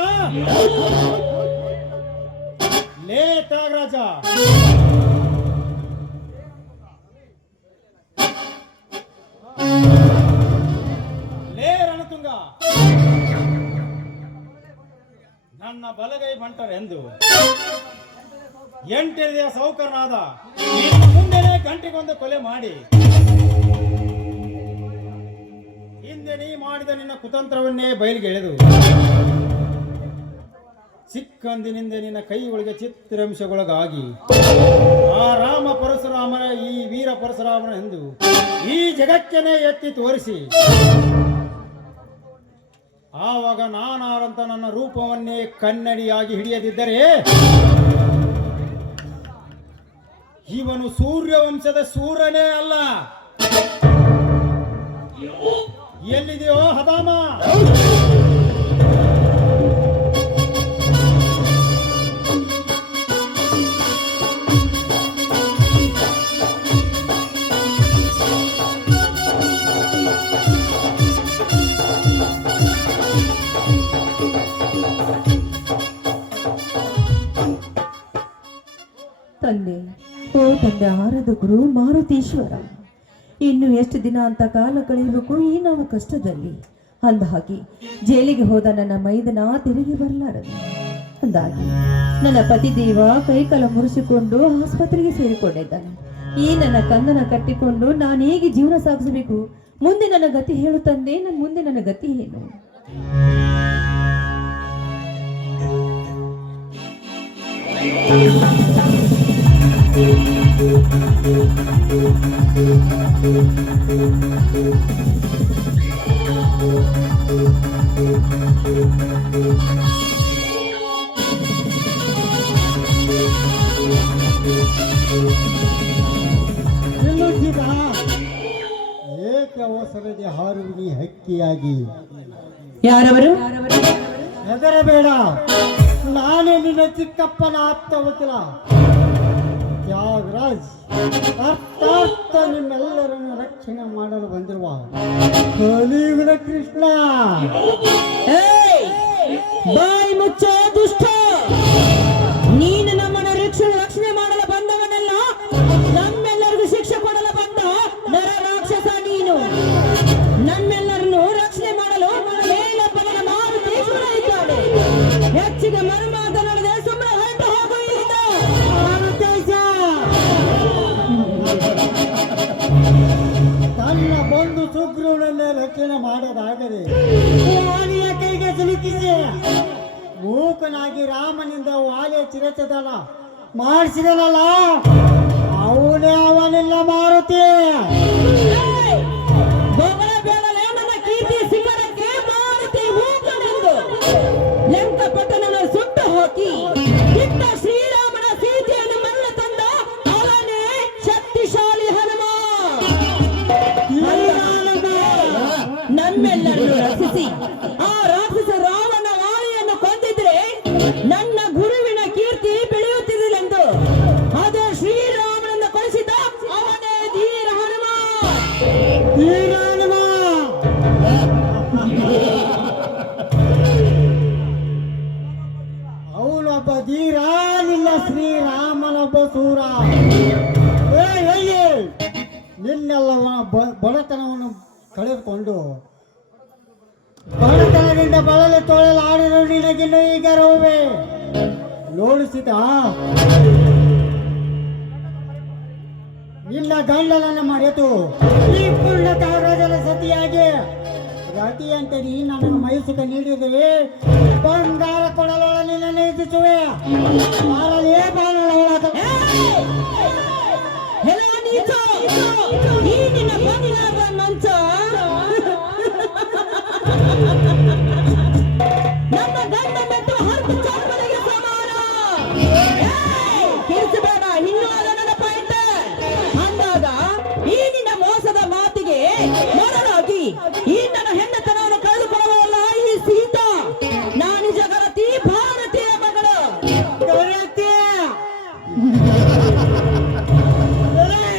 ಲೇ ತ್ಯಾಗರಾಜ, ಲೇ ರಣತುಂಗ, ನನ್ನ ಬಲಗೈ ಬಂಟರೆಂದು ಎಂಟೆದೆಯ ಸೌಕರ್ಯನಾದ ಮುಂದೆನೆ ಗಂಟೆಗೊಂದು ಕೊಲೆ ಮಾಡಿ ಹಿಂದೆ ನೀ ಮಾಡಿದ ನಿನ್ನ ಕುತಂತ್ರವನ್ನೇ ಬಯಲಿಗೆ ಎಳೆದು ಸಿಕ್ಕಂದಿನಿಂದ ನಿನ್ನ ಕೈ ಒಳಗೆ ಚಿತ್ರಾಂಶಗೊಳಗಾಗಿ ಆ ರಾಮ ಪರಶುರಾಮನ ಈ ವೀರ ಪರಶುರಾಮನ ಎಂದು ಈ ಜಗಕ್ಕೇನೆ ಎತ್ತಿ ತೋರಿಸಿ ಆವಾಗ ನಾನಾರಂತ ನನ್ನ ರೂಪವನ್ನೇ ಕನ್ನಡಿಯಾಗಿ ಹಿಡಿಯದಿದ್ದರೆ ಇವನು ಸೂರ್ಯವಂಶದ ಸೂರ್ಯನೇ ಅಲ್ಲ. ಎಲ್ಲಿದೆಯೋ ಹದಾಮ? ತಂದೆ, ಓ ತಂದೆ ಆರದ ಗುರು ಮಾರುತೀಶ್ವರ, ಇನ್ನು ಎಷ್ಟು ದಿನ ಅಂತ ಕಾಲ ಕಳೆಯಬೇಕು ಈ ನಾವು ಕಷ್ಟದಲ್ಲಿ. ಅಂದಹಾಗೆ ಜೈಲಿಗೆ ಹೋದ ನನ್ನ ಮೈದನ ತಿರುಗಿ ಬರಲಾರದು. ಅಂದಾಗಿ ನನ್ನ ಪತಿದೇವ ಕೈಕಾಲ ಮುರಿಸಿಕೊಂಡು ಆಸ್ಪತ್ರೆಗೆ ಸೇರಿಕೊಂಡಿದ್ದಾನೆ. ಈ ನನ್ನ ಕಂದನ ಕಟ್ಟಿಕೊಂಡು ನಾನು ಹೇಗೆ ಜೀವನ ಸಾಗಿಸಬೇಕು? ಮುಂದೆ ನನ್ನ ಗತಿ ಹೇಳು ತಂದೆ, ಮುಂದೆ ನನ್ನ ಗತಿ ಏನು? ನಿಲ್ಲಿಸಿದ ಏಕೆ ಅವಸರದೆ ಹಾರುವಿನಿ ಹಕ್ಕಿಯಾಗಿ ಯಾರವರು? ಹೆದರಬೇಡ, ನಾನೇ ನಿನ್ನ ಚಿಕ್ಕಪ್ಪನ ಆಪ್ತ ವಕೀಲ ತ್ಯಾಗರಾಜ್, ಅರ್ಥಾತ್ ನಿಮ್ಮೆಲ್ಲರನ್ನು ರಕ್ಷಣೆ ಮಾಡಲು ಬಂದಿರುವ ಕಲಿಯುಗದ ಕೃಷ್ಣ. ಏಯ್! ಬಾಯಿ ಮುಚ್ಚೋ ದುಷ್ಟ! ನೀನು ನಮ್ಮನ್ನು ರಕ್ಷಣೆ ಮಾಡಲು ಬಂದವನಲ್ಲ, ನಮ್ಮೆಲ್ಲರಿಗೂ ಶಿಕ್ಷೆ ಕೊಡಲು ಬಂದ ನರ ರಾಕ್ಷಸ ನೀನು. ನಮ್ಮೆಲ್ಲರನ್ನು ರಕ್ಷಣೆ ಮಾಡಲು ಮೇಲೊಬ್ಬನ ಮಾರುತೇಶ್ವರ ಇದ್ದಾನೆ. ಹೆಚ್ಚಿಗೆ ಮರುಮಾತನಾಡದೆ ಸುಮ್ಮನೆ ಹೊರಟು ಹೋಗು ಇಲ್ಲಿಂದ. ಮಾರುತೇಶ ತನ್ನ ಬಂಧು ಸುಗ್ರೀವನನ್ನೇ ರಕ್ಷಣೆ ಮಾಡೋದಾಗದೆ ವಾಲಿಯ ಕೈಗೆ ಸಿಲುಕಿಸಿ ಮೂಕನಾಗಿ ರಾಮನಿಂದ ವಾಲಿಯ ಚಿರಚದನ ಮಾಡಿಸಿದನಲ್ಲ, ಅವನೇ ಅವನಿಲ್ಲ ಮಾರುತಿ. ಬೊಗಳ ಬೇಡಲೇ ನನ್ನ ಕೀರ್ತಿ ಶಿಖರಕ್ಕೆ ಮಾರುತಿ ಮೂಕನೆಂದು ಲಂಕಪಟ್ಟಣನ ಸುಟ್ಟು ಹಾಕಿ ಇತ್ತ ಶ್ರೀರಾಮನ ಸೀತೆಯನ್ನು ಮಲ್ಲ ತಂದ ಅವನೇ ಶಕ್ತಿಶಾಲಿ ಹನುಮ. ನಮ್ಮೆಲ್ಲರನ್ನು ರಕ್ಷಿಸಿ ಆ ರಾಕ್ಷಸ ರಾವಣ ವಾಲಿಯನ್ನು ಕೊಂದಿದ್ರೆ ನನ್ನ ಗುರುವಿನ ಕೀರ್ತಿ ಬೆಳೆಯುತ್ತಿರಲೆಂದು ಅದು ಶ್ರೀರಾಮನನ್ನು ಕಳಿಸಿದ ಅವನೇ ಧೀರ ಹನುಮ. ಧೀರ ಹನುಮ, ಅವನೊಬ್ಬ ಧೀರ, ನಿನ್ನ ಶ್ರೀರಾಮನೊಬ್ಬ ಸೂರ. ಎಲ್ಲಿ ನಿನ್ನೆಲ್ಲವನ ಬಡತನವನ್ನು ಕಳೆದುಕೊಂಡು ಬಡತನದಿಂದ ಬಳಲು ತೊಳಲು ಆಡಿರೋ ನಿನಗಿನ್ನು ಈಗ ರೋವೆ ನೋಡಿಸಿದ ನಿನ್ನ ಗಂಡನನ್ನು ಮರೆತು ಈ ಪೂರ್ಣ ತ್ಯಾಗರಾಜನ ಸತಿಯಾಗಿ ರತಿಯಂತೆ ನೀ ನನಗೆ ಮೈಸುಕ ನೀಡಿದರೆ ಬಂಗಾರ ಕೊಡಲೊಳ ನಿನ್ನನ್ನು ಎದುರಿಸುವೆ. ಬಾಳಲೇ ಬಾಳಲ ಒಳಗ ಹೆಲೋ ನೀಚ, ಈ ನಿನ್ನ ಬಂದಿನ ಮಂಚ ನನ್ನ ಗಂಡ ಮೆಟ್ಟು ಹತ್ತು ಚಾರ್ಮನೆಗೆ ಸಮಾನ. ಕಿರಿಸಬೇಡ, ಇನ್ನೂ ಅದ ನನ್ನ ಪಾಯಿಂಟ್ ಅಂದಾಗ ಈ ನಿನ್ನ ಮೋಸದ ಮಾತಿಗೆ ಮರಳಾಗಿ ಈ ನನ್ನ ಹೆಣ್ಣತನವನ್ನು ಕಳೆದುಕೊಳ್ಳುವಲ್ಲ ಈ ಸೀತಾ. ನಾನು ಜಗರತಿ ಭಾರತೀಯ ಮಗಳು.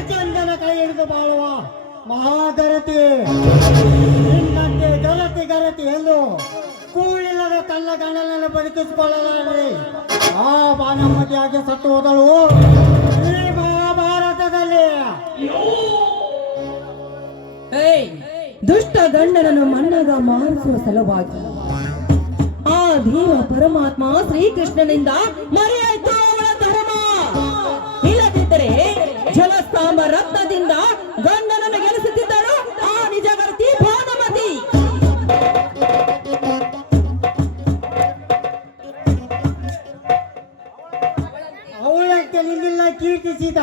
ಚಂದನ ಕೈ ಹಿಡಿದು ಬಾಳುವ ಮಹಾಗರತಿ, ನಿನ್ನಂತೆ ಗರತಿ ಎಂದು ಕೂಳಿಲ್ಲದ ತನ್ನ ಗಂಡನನ್ನು ಬದುಕಿಸಿಕೊಳ್ಳಲಾರೆ ಆ ಬಾನಮ್ಮತಿಯಾಗಿ ಸತ್ತು ಹೋದಳು ಈ ಮಹಾಭಾರತದಲ್ಲಿ. ದುಷ್ಟ ಗಂಡನನ್ನು ಮಣ್ಣಾಗ ಮಾರಿಸುವ ಸಲುವಾಗಿ ಆ ಧೀರ ಪರಮಾತ್ಮ ಶ್ರೀಕೃಷ್ಣನಿಂದ ಮರೆಯಾಯ್ತು ಅವಳ ಧರ್ಮ. ಇಲ್ಲದಿದ್ದರೆ ಜಲಸ್ತಂಭ ರತ್ನದಿಂದ ಗಂಡನನ್ನು ಗೆಲ್ಲಿಸುತ್ತಿದ್ದರು ಆ ನಿಜಗರ್ತಿ ಭಾನುಮತಿ. ಅವಳಂತೆ ನಿನ್ನೆಲ್ಲ ಕೀರ್ತಿಸಿದ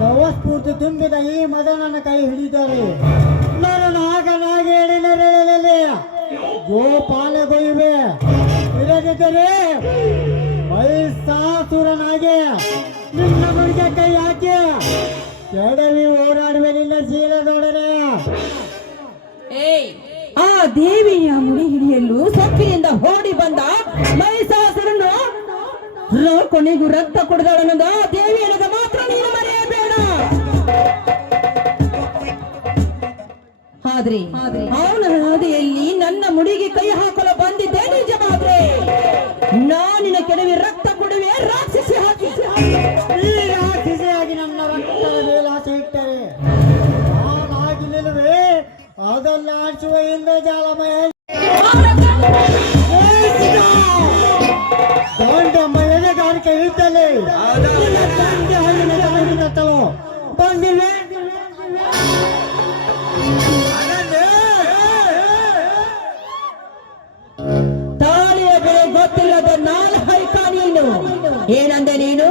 ನವಸ್ಫೂರ್ತಿ ತುಂಬಿದ ಈ ಮದನನ ಕೈ ಹಿಡಿದರೆ ನಾನು ನಾಗನಾಗೇಳಿನಲ್ಲಿ ಗೋಪಾಲಗೊಯ್ಯುವೆ. ಇಲ್ಲದಿದ್ದರೆ ಮೈಸಾಸುರನಾಗೆ ನಿನ್ನ ಮುಡಿಗೆ ಕೈ ಹಾಕಿ ಕೆಡವಿ ಹೋರಾಡುವೆ ನಿನ್ನ ಶೀಲದೊಡನೆ. ಆ ದೇವಿಯ ಮುಡಿ ಹಿಡಿಯಲು ಸೊಪ್ಪಿನಿಂದ ಓಡಿ ಬಂದ ಮೈಸಾಸುರನು ಕೊನೆಗೂ ರಕ್ತ ಕುಡಿದವನದ ದೇವಿ ಅನ್ನೋದು ಮಾತ್ರ ನೀನು ಮರೆಯಬೇಡ. ಆದ್ರೆ ಅವನ ಹಾದಿಯಲ್ಲಿ ನನ್ನ ಮುಡಿಗೆ ಕೈ ಹಾಕಲು ಬಂದಿದ್ದೆ ನಿಜವಾದ್ರೆ ನಾನಿನ ಕೆಡವಿ ರಕ್ತ ಕುಡಿವೆ ರಾಕ್ಷಸಿ ಹಾಕಿ ಈ ರಾಕ್ಷಸಿಯಾಗಿ ನನ್ನ ರಕ್ತದ ಮೇಲಾಸೆ ಇಟ್ಟರೆ ನಾನಾಗಿ ನಿಲ್ಲುವೆ. ಅದನ್ನು ಆಡಿಸುವ ಇಂದ್ರಜಾಲಮಯ ದಾಂಡಮ್ಮ ಎದೆಗಾರಿಕೆ ಇದ್ದಲೇ ಬಂದಿವೆ. ತಾಳಿಯ ಬೆಲೆ ಗೊತ್ತಿಲ್ಲದ ನಾಲ್ಕು ಹೈಕ ನೀನು ಏನಂದೆ ನೀನು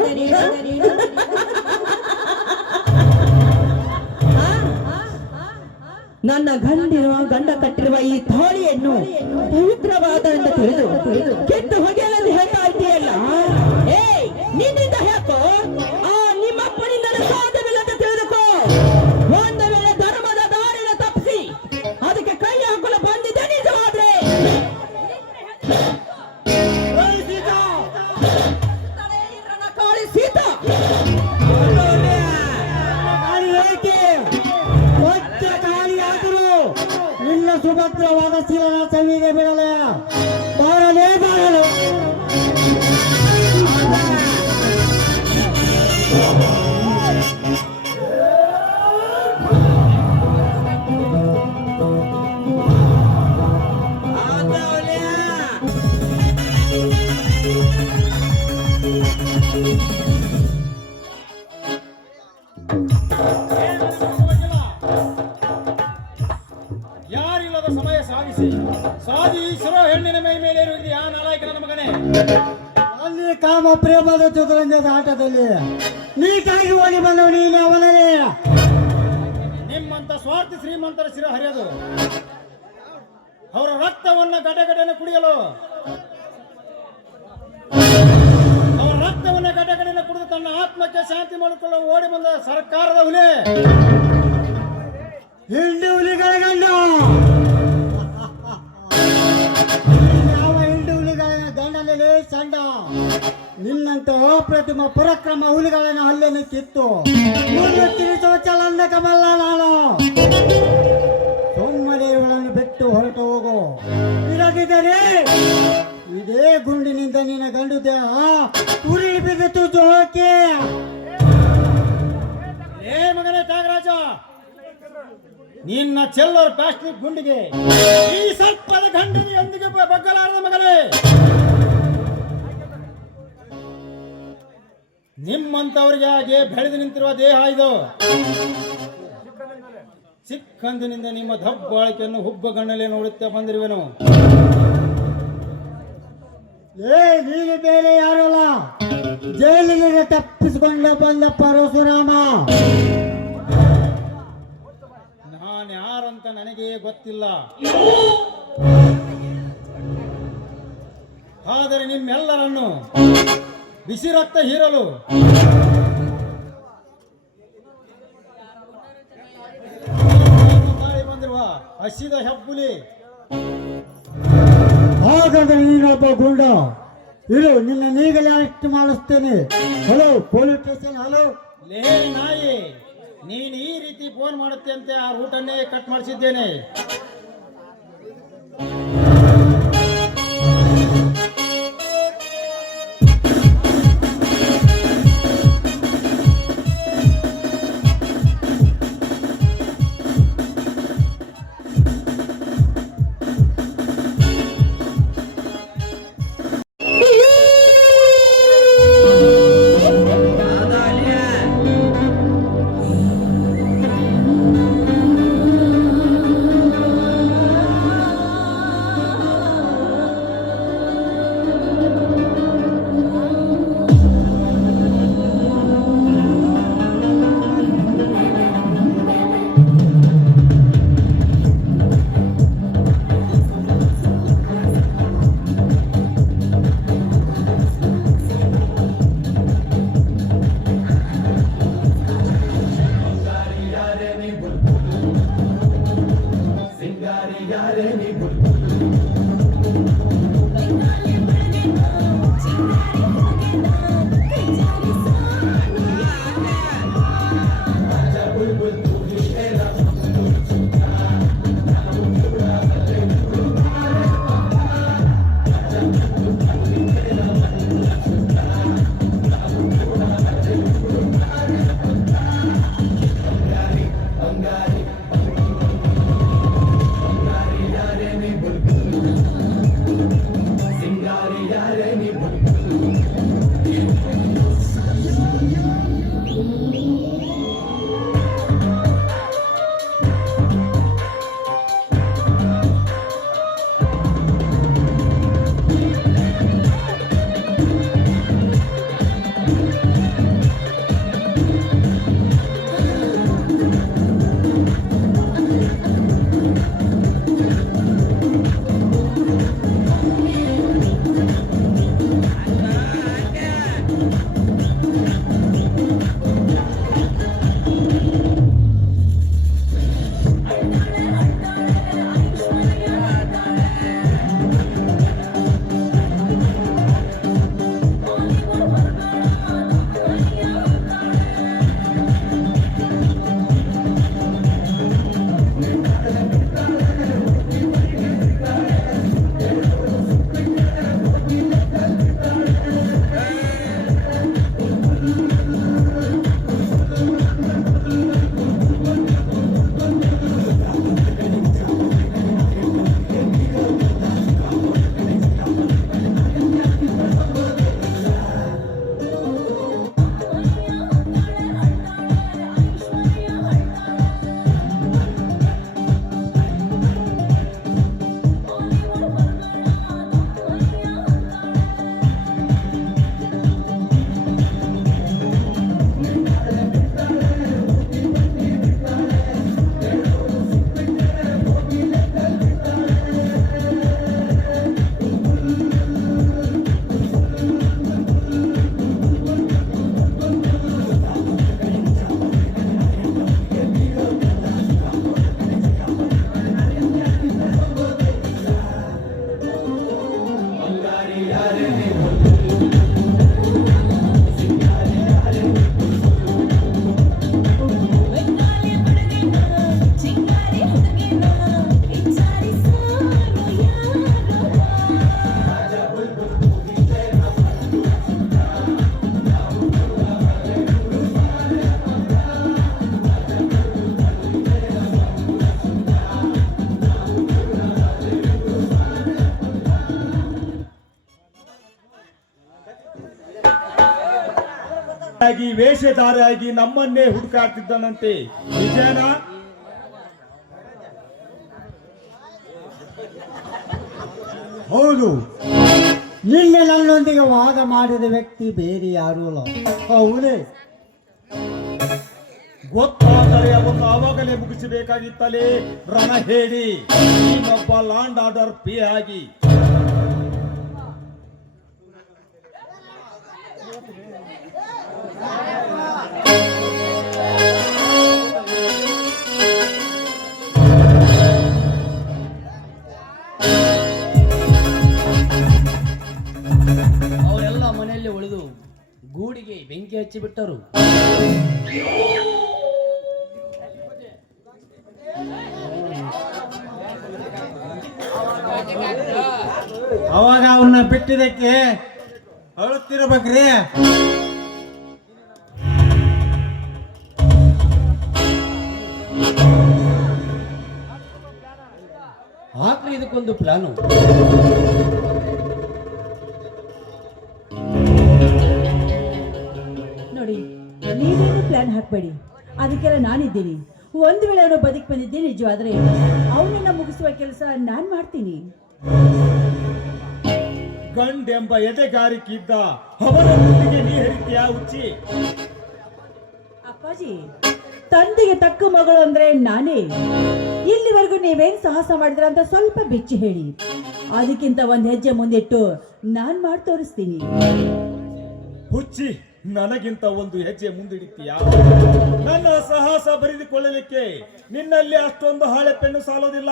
ನನ್ನ ಗಂಡ ಕಟ್ಟಿರುವ ಈ ತಾಳಿಯನ್ನು ಪವಿತ್ರವಾದ ಎಂದು ತಿಳಿದು ಕೆಟ್ಟು ಹೊಗೆಯಲ್ಲಿ ಹೇಳ್ತಾ ಇದ್ದೀಯಲ್ಲ. ಏಯ್, ನಿನ್ನಿಂದ ಯಾಕೋ ಆ ನಿಮ್ಮಪ್ಪನಿಂದ ಸಾಧ್ಯವಿಲ್ಲದ ತಿಳಿದುಕೋ. ಒಂದು ವೇಳೆ ಧರ್ಮದ ದಾರಿನ ತಪ್ಪಿಸಿ ಅದಕ್ಕೆ ಕೈ ಹಾಕಲು ಬಂದಿದ್ದೆ ನಿಜವಾದ್ರೆ ಕಾಳಿ ಸೀತಾ ನಿನ್ನ ಸುಭದ್ರವಾದ ಶೀಲನ ಸವಿಗೆ ಬಿಡಲೆ ಬಾರಲೇ ಬಾರಲು. ಯಾರಿಲ್ಲದ ಸಮಯ ಸಾಧಿ ಶಿರೋ ಹೆಣ್ಣಿನ ಮೈ ಮೇಲೆ ಆ ನಾಲಾಯಕನ ಮಗನೇ. ಅಲ್ಲಿ ಕಾಮ ಪ್ರೇಮದ ಚದುರಂಗದ ಆಟದಲ್ಲಿ ನೀಟಾಗಿ ಹೋಗಿ ಬಂದವು ನೀನು ಅವನೇ. ನಿಮ್ಮಂತ ಸ್ವಾರ್ಥಿ ಶ್ರೀಮಂತರ ಶಿರ ಹರಿಯೋದು, ಅವರ ರಕ್ತವನ್ನ ಗಡಗಡೆನ ಕುಡಿಯಲು, ಅವರ ರಕ್ತವನ್ನ ಗಡಗಡೆನ ಕುಡಿದು ತನ್ನ ಆತ್ಮಕ್ಕೆ ಶಾಂತಿ ಮಾಡಿಕೊಳ್ಳಲು ಓಡಿ ಬಂದ ಸರ್ಕಾರದ ಹುಲಿ, ಹಿಂಡು ಹುಲಿಗಳ ಗಂಡ. ಯಾವ ಹಿಂಡು ಹುಲಿಗಳ ಗಂಡನಲ್ಲಿ ಚಂಡ ನಿನ್ನಂತ ಅಪ್ರತಿಮ ಪರಾಕ್ರಮ ಹುಲಿಗಳನ್ನು ಹಲ್ಲೆಯನ್ನು ಕಿತ್ತು ಮುರಿದು ತಿರುಚುವ ಚಲಂದ ಕಮಲ್ಲ ನಾನು. ಸುಮ್ಮನೆ ಇವುಗಳನ್ನು ಬಿಟ್ಟು ಹೊರಟು ಹೋಗು. ಇರದಿದ್ದರೆ ಇದೇ ಗುಂಡಿನಿಂದ ನಿನ್ನ ಗಂಡು ದೇಹ ಉರಿ ಬಿದ್ದು ಜೋಕೆ. ಏ ಮಗನೇ ತ್ಯಾಗರಾಜ, ನಿನ್ನ ಚೆಲ್ಲರ್ ಪ್ಲಾಸ್ಟಿಕ್ ಗುಂಡಿಗೆ ಈ ಸರ್ಪದ ಗಂಡಿಗೆ ಎಂದಿಗೆ ಬಗ್ಗಲಾರದ ಮಗನೇ. ನಿಮ್ಮಂತವರಿಗೆ ಹಾಗೆ ಬೆಳೆದು ನಿಂತಿರುವ ದೇಹ ಇದು. ಚಿಕ್ಕಂದಿನಿಂದ ನಿಮ್ಮ ದಬ್ಬಾಳಿಕೆಯನ್ನು ಹುಬ್ಬಗಣ್ಣಲ್ಲೇ ನೋಡುತ್ತಾ ಬಂದಿರುವೆನು. ನೀನು ಬೇರೆ ಯಾರಲ್ಲ, ಜೈಲಿಗೆ ತಪ್ಪಿಸಿಕೊಂಡು ಬಂದ ಪರಶುರಾಮ. ನಾನು ಯಾರಂತ ನನಗೆ ಗೊತ್ತಿಲ್ಲ, ಆದರೆ ನಿಮ್ಮೆಲ್ಲರನ್ನು ಬಿಸಿ ರಕ್ತ ಹೀರಲು ಬಂದಿರುವ ಹಸಿದ ಹೆಬ್ಬುಲಿ. ಹಾಗಾದ್ರೆ ನೀನೊಬ್ಬ ಗುಂಡ. ಇರು, ನಿನ್ನ ನೀಗಲೇ ಅರೆಸ್ಟ್ ಮಾಡಿಸ್ತೇನೆ. Hello police station. ಹಲೋ ಲೇ ನಾಯಿ, ನೀನು ಈ ರೀತಿ ಫೋನ್ ಮಾಡುತ್ತೆ ಅಂತ ಆ ರೂಟನ್ನೇ ಕಟ್ ಮಾಡಿಸಿದ್ದೇನೆ. ಆಗಿ ವೇಷಧಾರಿಯಾಗಿ ನಮ್ಮನ್ನೇ ಹುಡುಕಾಡ್ತಿದ್ದನಂತೆ, ನಿಜನಾ? ಹೌದು, ನಿನ್ನೆ ನನ್ನೊಂದಿಗೆ ವಾದ ಮಾಡಿದ ವ್ಯಕ್ತಿ ಬೇರೆ ಯಾರೂ ಅಲ್ಲ, ಅವನೇ. ಗೊತ್ತಾದರೆ ಅವನು ಆವಾಗಲೇ ಮುಗಿಸಬೇಕಾಗಿತ್ತಲೇ ರಣ ಹೇಳಿ, ಇನ್ನೊಬ್ಬ ಲಾಂಡ್ ಆರ್ಡರ್ ಪಿ ಆಗಿ. ಅವರೆಲ್ಲ ಮನೆಯಲ್ಲಿ ಉಳಿದು ಗೂಡಿಗೆ ಬೆಂಕಿ ಹಚ್ಚಿಬಿಟ್ಟರು. ಅವಾಗ ಅವನ್ನ ಬಿಟ್ಟಿದ್ದಕ್ಕೆ ಅಳುತ್ತಿರ್ಬೇಕ್ರಿ. ಹಾಕ್ರಿ ಇದಕ್ಕೊಂದು ಪ್ಲಾನು. ನೋಡಿ, ನೀವೇನು ಪ್ಲಾನ್ ಹಾಕ್ಬೇಡಿ, ಅದಕ್ಕೆಲ್ಲ ನಾನಿದ್ದೀನಿ. ಒಂದು ವೇಳೆ ಅವನು ಬದುಕಿ ಬಂದಿದ್ದೆ ನಿಜವಾದ್ರೆ ಅವನನ್ನ ಮುಗಿಸುವ ಕೆಲಸ ನಾನ್ ಮಾಡ್ತೀನಿ. ಗಂಡೆಂಬ ಎದೆಗಾರಿಕೆ ಇದ್ದ ಅವನ ಬುದ್ಧಿಗೆ ನೀ ಹರಿತೀಯ ಹುಚ್ಚಿ? ಅಪ್ಪಾಜಿ, ತಂದೆಗೆ ತಕ್ಕ ಮಗಳು ಅಂದ್ರೆ ನಾನೇ. ಇಲ್ಲಿವರೆಗೂ ನೀವೇನ್ ಸಾಹಸ ಮಾಡಿದ್ರ ಅಂತ ಸ್ವಲ್ಪ ಬೆಚ್ಚಿ ಹೇಳಿ, ಅದಕ್ಕಿಂತ ಒಂದ್ ಹೆಜ್ಜೆ ಮುಂದಿಟ್ಟು ನಾನ್ ಮಾಡಿ ತೋರಿಸ್ತೀನಿ. ಹುಚ್ಚಿ, ನನಗಿಂತ ಒಂದು ಹೆಜ್ಜೆ ಮುಂದಿಡುತ್ತೀಯ? ನನ್ನ ಸಾಹಸ ಬರೆದುಕೊಳ್ಳಲಿಕ್ಕೆ ನಿನ್ನಲ್ಲಿ ಅಷ್ಟೊಂದು ಹಾಳೆ ಪೆನ್ನು ಸಾಲೋದಿಲ್ಲ,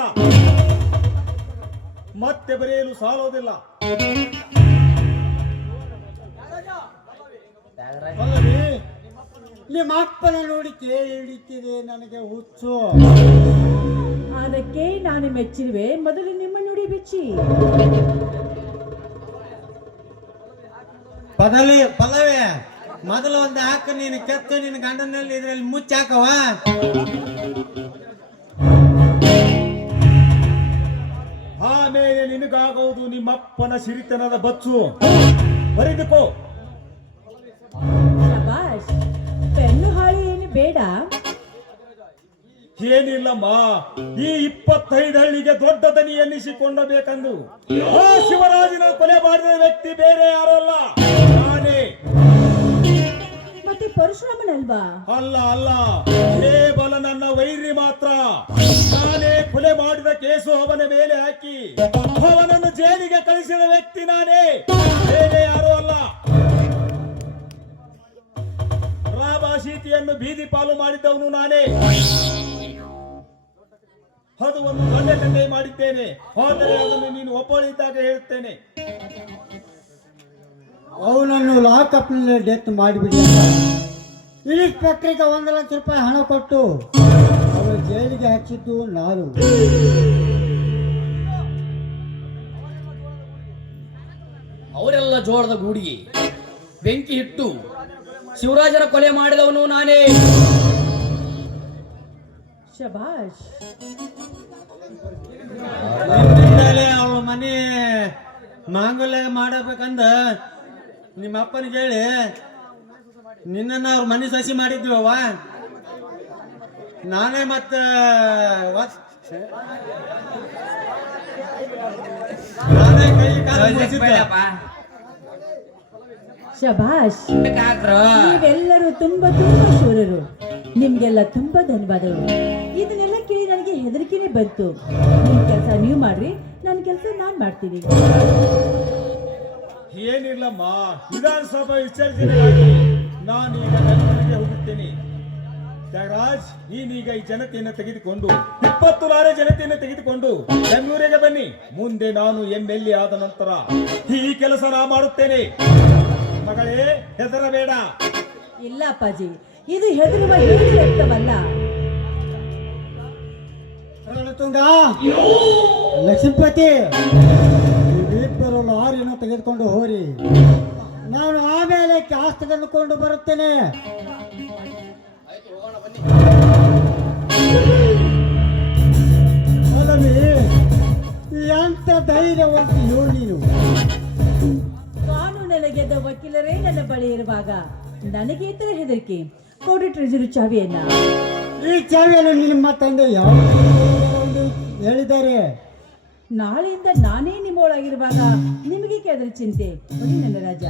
ಮತ್ತೆ ಬರೆಯಲು ಸಾಲೋದಿಲ್ಲ. ಪಲ್ಲವಿ, ನಿಮ್ಮ ಅಪ್ಪನ ನೋಡಿ ಕೇಳಿ ಹಿಡಿತಿದೆ ನನಗೆ ಹುಚ್ಚು. ಅದಕ್ಕೆ ನಾನು ಮೆಚ್ಚಿರುವೆ, ಮೊದಲು ನಿಮ್ಮ ನುಡಿ ಬೆಚ್ಚಿ. ಪಲ್ಲವಿ, ಮೊದಲು ಒಂದು ಹಾಕ, ನೀನು ಕೆತ್ತು ನಿನ್ನ ಗಂಡನಲ್ಲಿ ಇದ್ರಲ್ಲಿ ಮುಚ್ಚಾಕವ. ಆಮೇಲೆ ನಿನಗಾಗುವುದು ನಿಮ್ಮಪ್ಪನ ಸಿರಿತನದ ಬಚ್ಚು. ಬರೆದುಕೋ. ಶಬಾಷ್, ಪೆನ್ನು ಹಾಳಿ ಏನು ಬೇಡ. ಏನಿಲ್ಲಮ್ಮ, ಈ 25 ಹಳ್ಳಿಗೆ ದೊಡ್ಡ ದನಿ ಎನ್ನಿಸಿಕೊಂಡಬೇಕೆಂದು ಆ ಶಿವರಾಜನ ಕೊಲೆ ಮಾಡಿದ ವ್ಯಕ್ತಿ ಬೇರೆ ಯಾರು ಅಲ್ಲ, ನಾನೇ. ಮತ್ತೆ ಪರಶುರಾಮನಲ್ವಾ? ಅಲ್ಲ, ಕೇವಲ ನನ್ನ ವೈರಿ ಮಾತ್ರ. ನಾನೇ ಕೊಲೆ ಮಾಡಿದ ಕೇಸು ಅವನ ಮೇಲೆ ಹಾಕಿ ಅವನನ್ನು ಜೈಲಿಗೆ ಕಳಿಸಿದ ವ್ಯಕ್ತಿ ನಾನೇ, ಬೇರೆ ಯಾರು ಅಲ್ಲ. ರಾಮ ಸೀತೆಯನ್ನು ಬೀದಿ ಪಾಲು ಮಾಡಿದ್ದವನು ನಾನೇ. ಅದು ಒಂದು ದೊಡ್ಡ ಕಥೆ ಮಾಡಿದ್ದೇನೆ, ಆದರೆ ಅದನ್ನು ನೀನು ಒಪ್ಪಳಿದ್ದಾಗ ಹೇಳುತ್ತೇನೆ. ಅವನನ್ನು ಲಾಕಪ್ನಲ್ಲಿ ಡೆತ್ ಮಾಡಿಬಿಡಿ. ಇನ್ಸ್ಪೆಕ್ಟರ್ಗೆ 1 ಲಕ್ಷ ರೂಪಾಯಿ ಹಣ ಕೊಟ್ಟು ಅವನು ಜೈಲಿಗೆ ಹಚ್ಚಿದ್ದು ನಾನು. ಅವರೆಲ್ಲ ಜೋಳದ ಗೂಡಿಗೆ ಬೆಂಕಿ ಇಟ್ಟು ಶಿವರಾಜನ ಕೊಲೆ ಮಾಡಿದವನು ನಾನೇ. ಶಬಾಷ್. ಅವಳ ಮನೆ ಮಾಂಗಲ್ಯ ಮಾಡಬೇಕಂದ ನಿಮ್ಮ ಅಪ್ಪನಿಗೆ ಹೇಳಿ ನಿನ್ನನ್ನು ಅವ್ರ ಮನೆ ಸಸಿ ಮಾಡಿದ್ವವ. ನಾನೇ ಮತ್ತೆ ನಾನೇ ಕೈ ಕಾಲು ಮುರಿಸಿದ್ದೆ. ಶಬಾಷ್, ನೀವೆಲ್ಲರೂ ತುಂಬಾ ಶೂರರು. ನಿಮ್ಗೆಲ್ಲ ತುಂಬಾ ಧನ್ಯವಾದಗಳು. ಇದನ್ನೆಲ್ಲ ಕೇಳಿ ನನಗೆ ಹೆದರಿಕೆನೆ ಬಂತು. ನಿಮ್ ಕೆಲಸ ನೀವು ಮಾಡ್ರಿ, ನನ್ನ ಕೆಲಸ ನಾನ್ ಮಾಡ್ತೀನಿ. ಏನಿಲ್ಲಮ್ಮ, ವಿಧಾನಸಭಾ ವಿಸರ್ಜನೆಗಾಗಿ ನಾನೀಗ ಬೆಂಗಳೂರಿಗೆ ಹೋಗುತ್ತೇನೆ. ತ್ಯಾಗರಾಜ್, ನೀನೀಗ ಈ ಜನತೆಯನ್ನು ತೆಗೆದುಕೊಂಡು 20 ಲಾರಿ ಜನತೆಯನ್ನು ತೆಗೆದುಕೊಂಡು ಬೆಂಗಳೂರಿಗೆ ಬನ್ನಿ. ಮುಂದೆ ನಾನು MLA ಆದ ನಂತರ ಈ ಕೆಲಸ ನಾ ಮಾಡುತ್ತೇನೆ. ಮಗಳೇ, ಹೆದರಬೇಡ. ಇಲ್ಲ ಅಪ್ಪಾಜಿ, ಇದು ಹೆದರುವ ರಕ್ತವಲ್ಲ. ತುಂಗ, ಲಕ್ಷ್ಮೀಪತಿ, ಇಬ್ಬರು ಲಾರಿಯನ್ನು ತೆಗೆದುಕೊಂಡು ಹೋರಿ. ನಾನು ಆಮೇಲೆ ಕ್ಯಾಸ್ ತೆಗೆದುಕೊಂಡು ಬರುತ್ತೇನೆ. ಪಲ್ಲವಿ, ಎಂತ ಧೈರ್ಯವಂತ ನೀನು. ಕಾನೂನಲ್ಲಿ ಗೆದ್ದ ವಕೀಲರೇ ನನ್ನ ಬಳಿ ಇರುವಾಗ ನನಗೆ ಈ ತರ ಹೆದರಿಕೆ. ಕೊಡು ಟ್ರೆಜರಿ ಚಾವಿಯನ್ನ. ಈ ಚಾವಿಯನ್ನು ನಿಮ್ಮ ತಂದೆ ಯಾವ ಹೇಳಿದ್ದಾರೆ? ನಾಳೆಯಿಂದ ನಾನೇ ನಿಮ್ಮೊಳಗಿರುವಾಗ ನಿಮಗೆ ಅದರ ಚಿಂತೆ. ಕೊಡಿ ನನ್ನ ರಾಜ.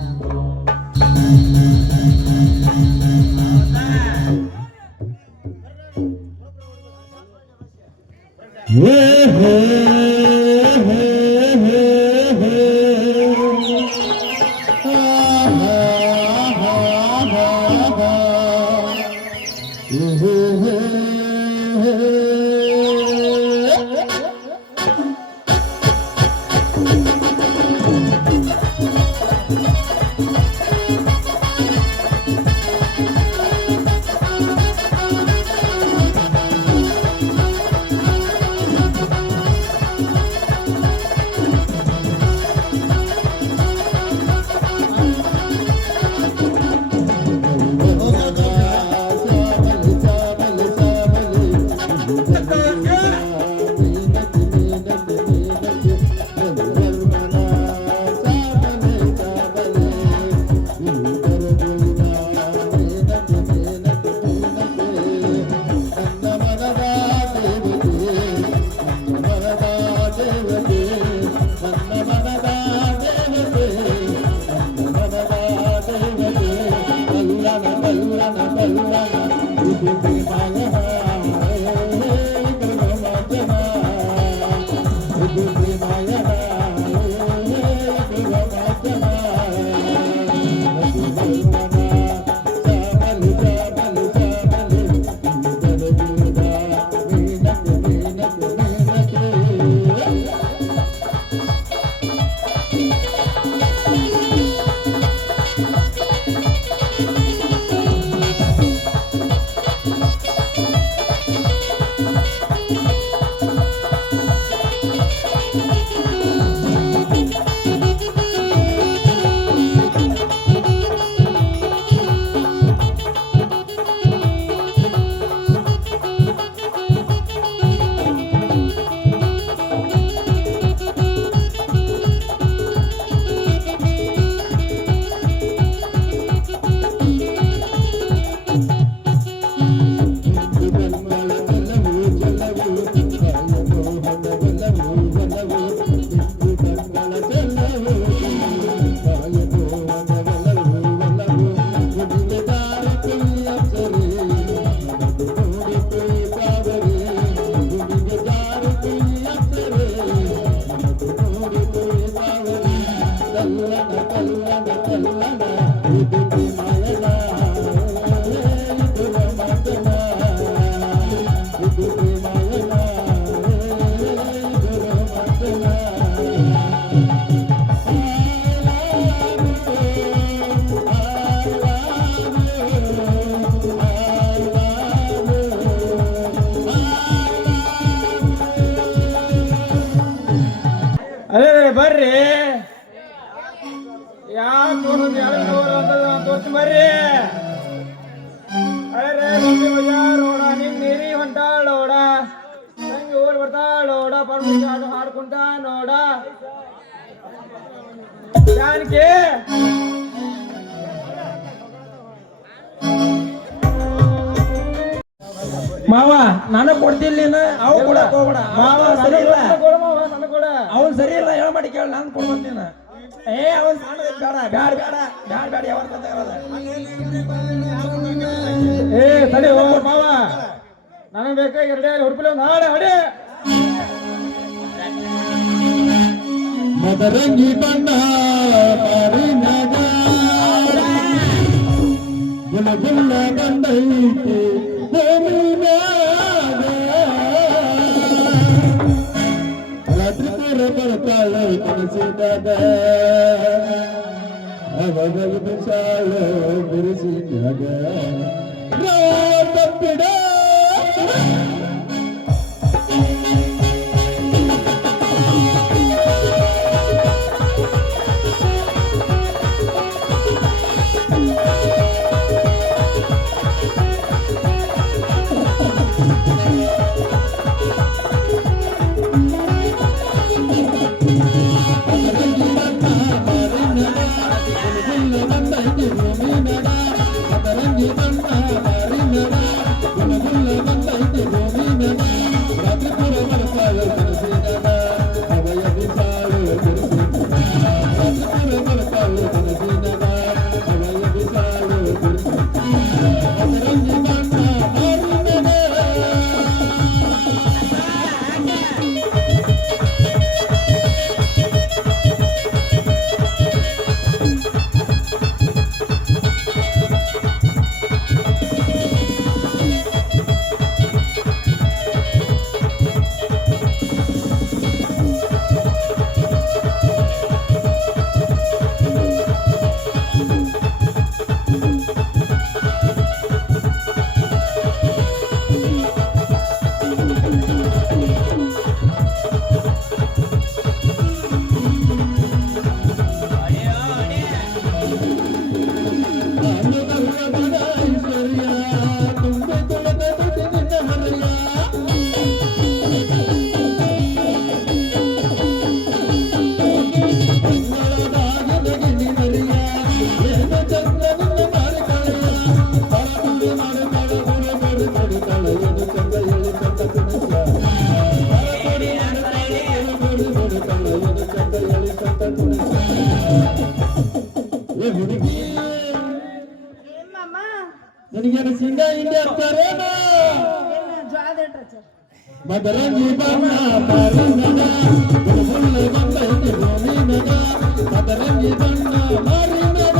ಅರೇ ಬರ್ರಿ, ಯಾಕೆ ತೋರ್ಸಿ ಬರ್ರಿ. ಅರೇ ನೋಡ ನಿಮ್ ನೀರಿ ಹೊಂಟಾಳೋಡ, ತಂಗಿ ಓಡ್ ಬರ್ತಾಳೋಡ, ಪರ್ಮಿಷನ್ ಹಾಡ್ಕೊಂತ ನೋಡ. ಜಾನಕಿ ಮಾವ ನನಗ್ ಕೊಡ್ತಿಲ್ಲ, ಅವು ಕೂಡ ಹೋಗ್ಬೇಡ. ಮಾವ ಸರಿ ಇಲ್ಲ, ಅವನ್ ಸರಿ ಇಲ್ಲ. ಹೇಳ ಮಾಡಿ ಕೇಳ, ನಾನು ಕೊಡ್ಬಂತೀನಿ. ಅವನ್ ಬೇಡ ಬ್ಯಾಡ ಬ್ಯಾಡ ಬ್ಯಾಡ ಬ್ಯಾಡ ಯಾವ ತಡಿ ಮಾವ, ನನಗೆ ಬೇಕಾ 2 ಹುಡುಪಿಲ್ಲ ನಾಳೆ ಹೊಡಿ. ಮದರಂಗಿ ಬಣ್ಣ ಗುಲ ಗುಲ್ಲ ಬಂದೈತಿ ರಾತ್ರಿ ಬರ್ತಾಳ ಕನಸಿದಾಗ, ಅವಾಗ ವಿಶಾಲ ಬಿರುಸಿದಾಗ ತಪ್ಪಿಡ. ಕಾಂಟ್ರಾಚ ಮದರಂಗಿ ಬಣ್ಣ ಮಾರಿನಗ ಬುಲ್ಬುಲ್ ಬಂದೈತಿ ಗೋವಿನಗ ಮದರಂಗಿ ಬಣ್ಣ ಮಾರಿನಗ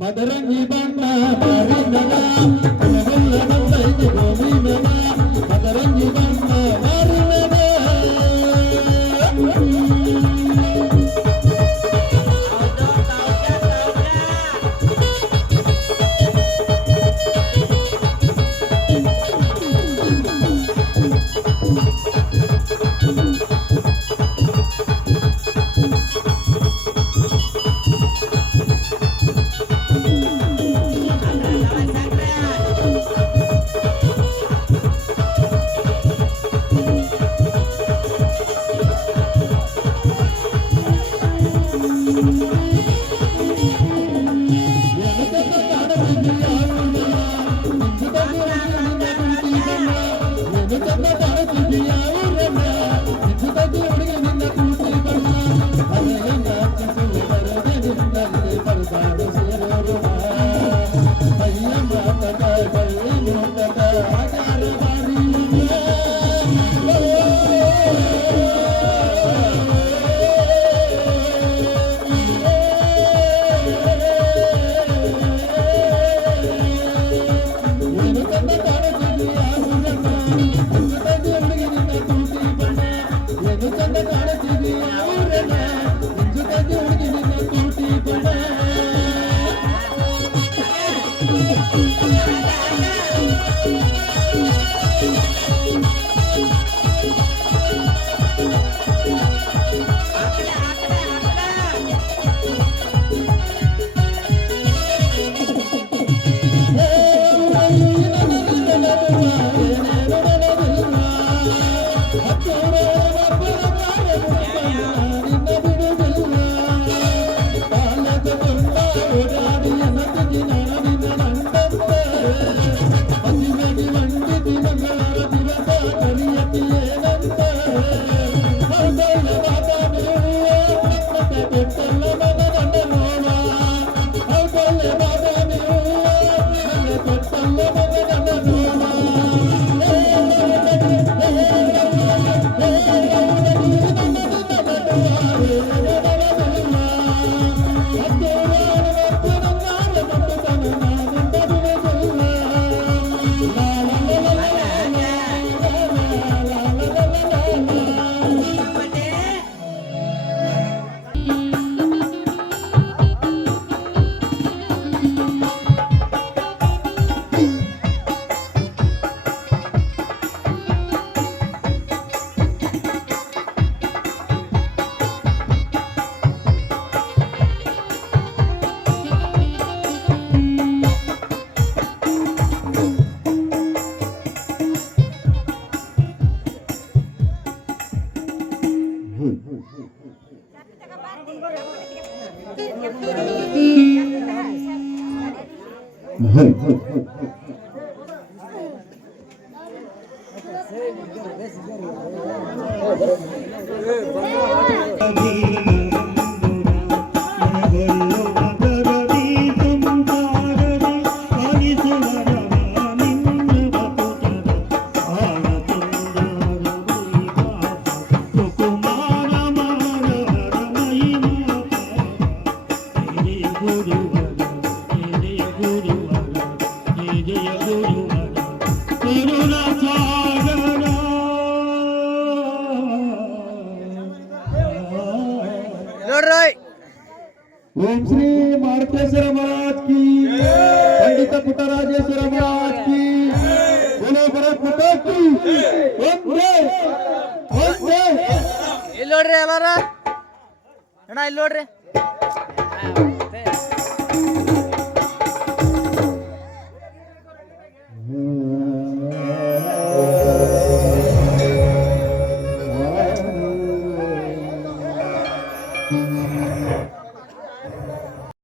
ಮದರಂಗಿ ಬಣ್ಣ ಮಾರಿನಗ ಬುಲ್ಬುಲ್ ಬಂದೈತಿ ಗೋವಿನಗ ಮದರಂಗಿ ಬಣ್ಣ ಮಾರಿನಗ ಕರುಣ ಸಾಗರ सदगुरु महाराज की बोलो भारत माता की वंदे वंदे ಇಲ್ಲಿ ನೋಡ್ರಿ ಎಲ್ಲಾರ ಅಣ್ಣ ಇಲ್ಲಿ ನೋಡ್ರಿ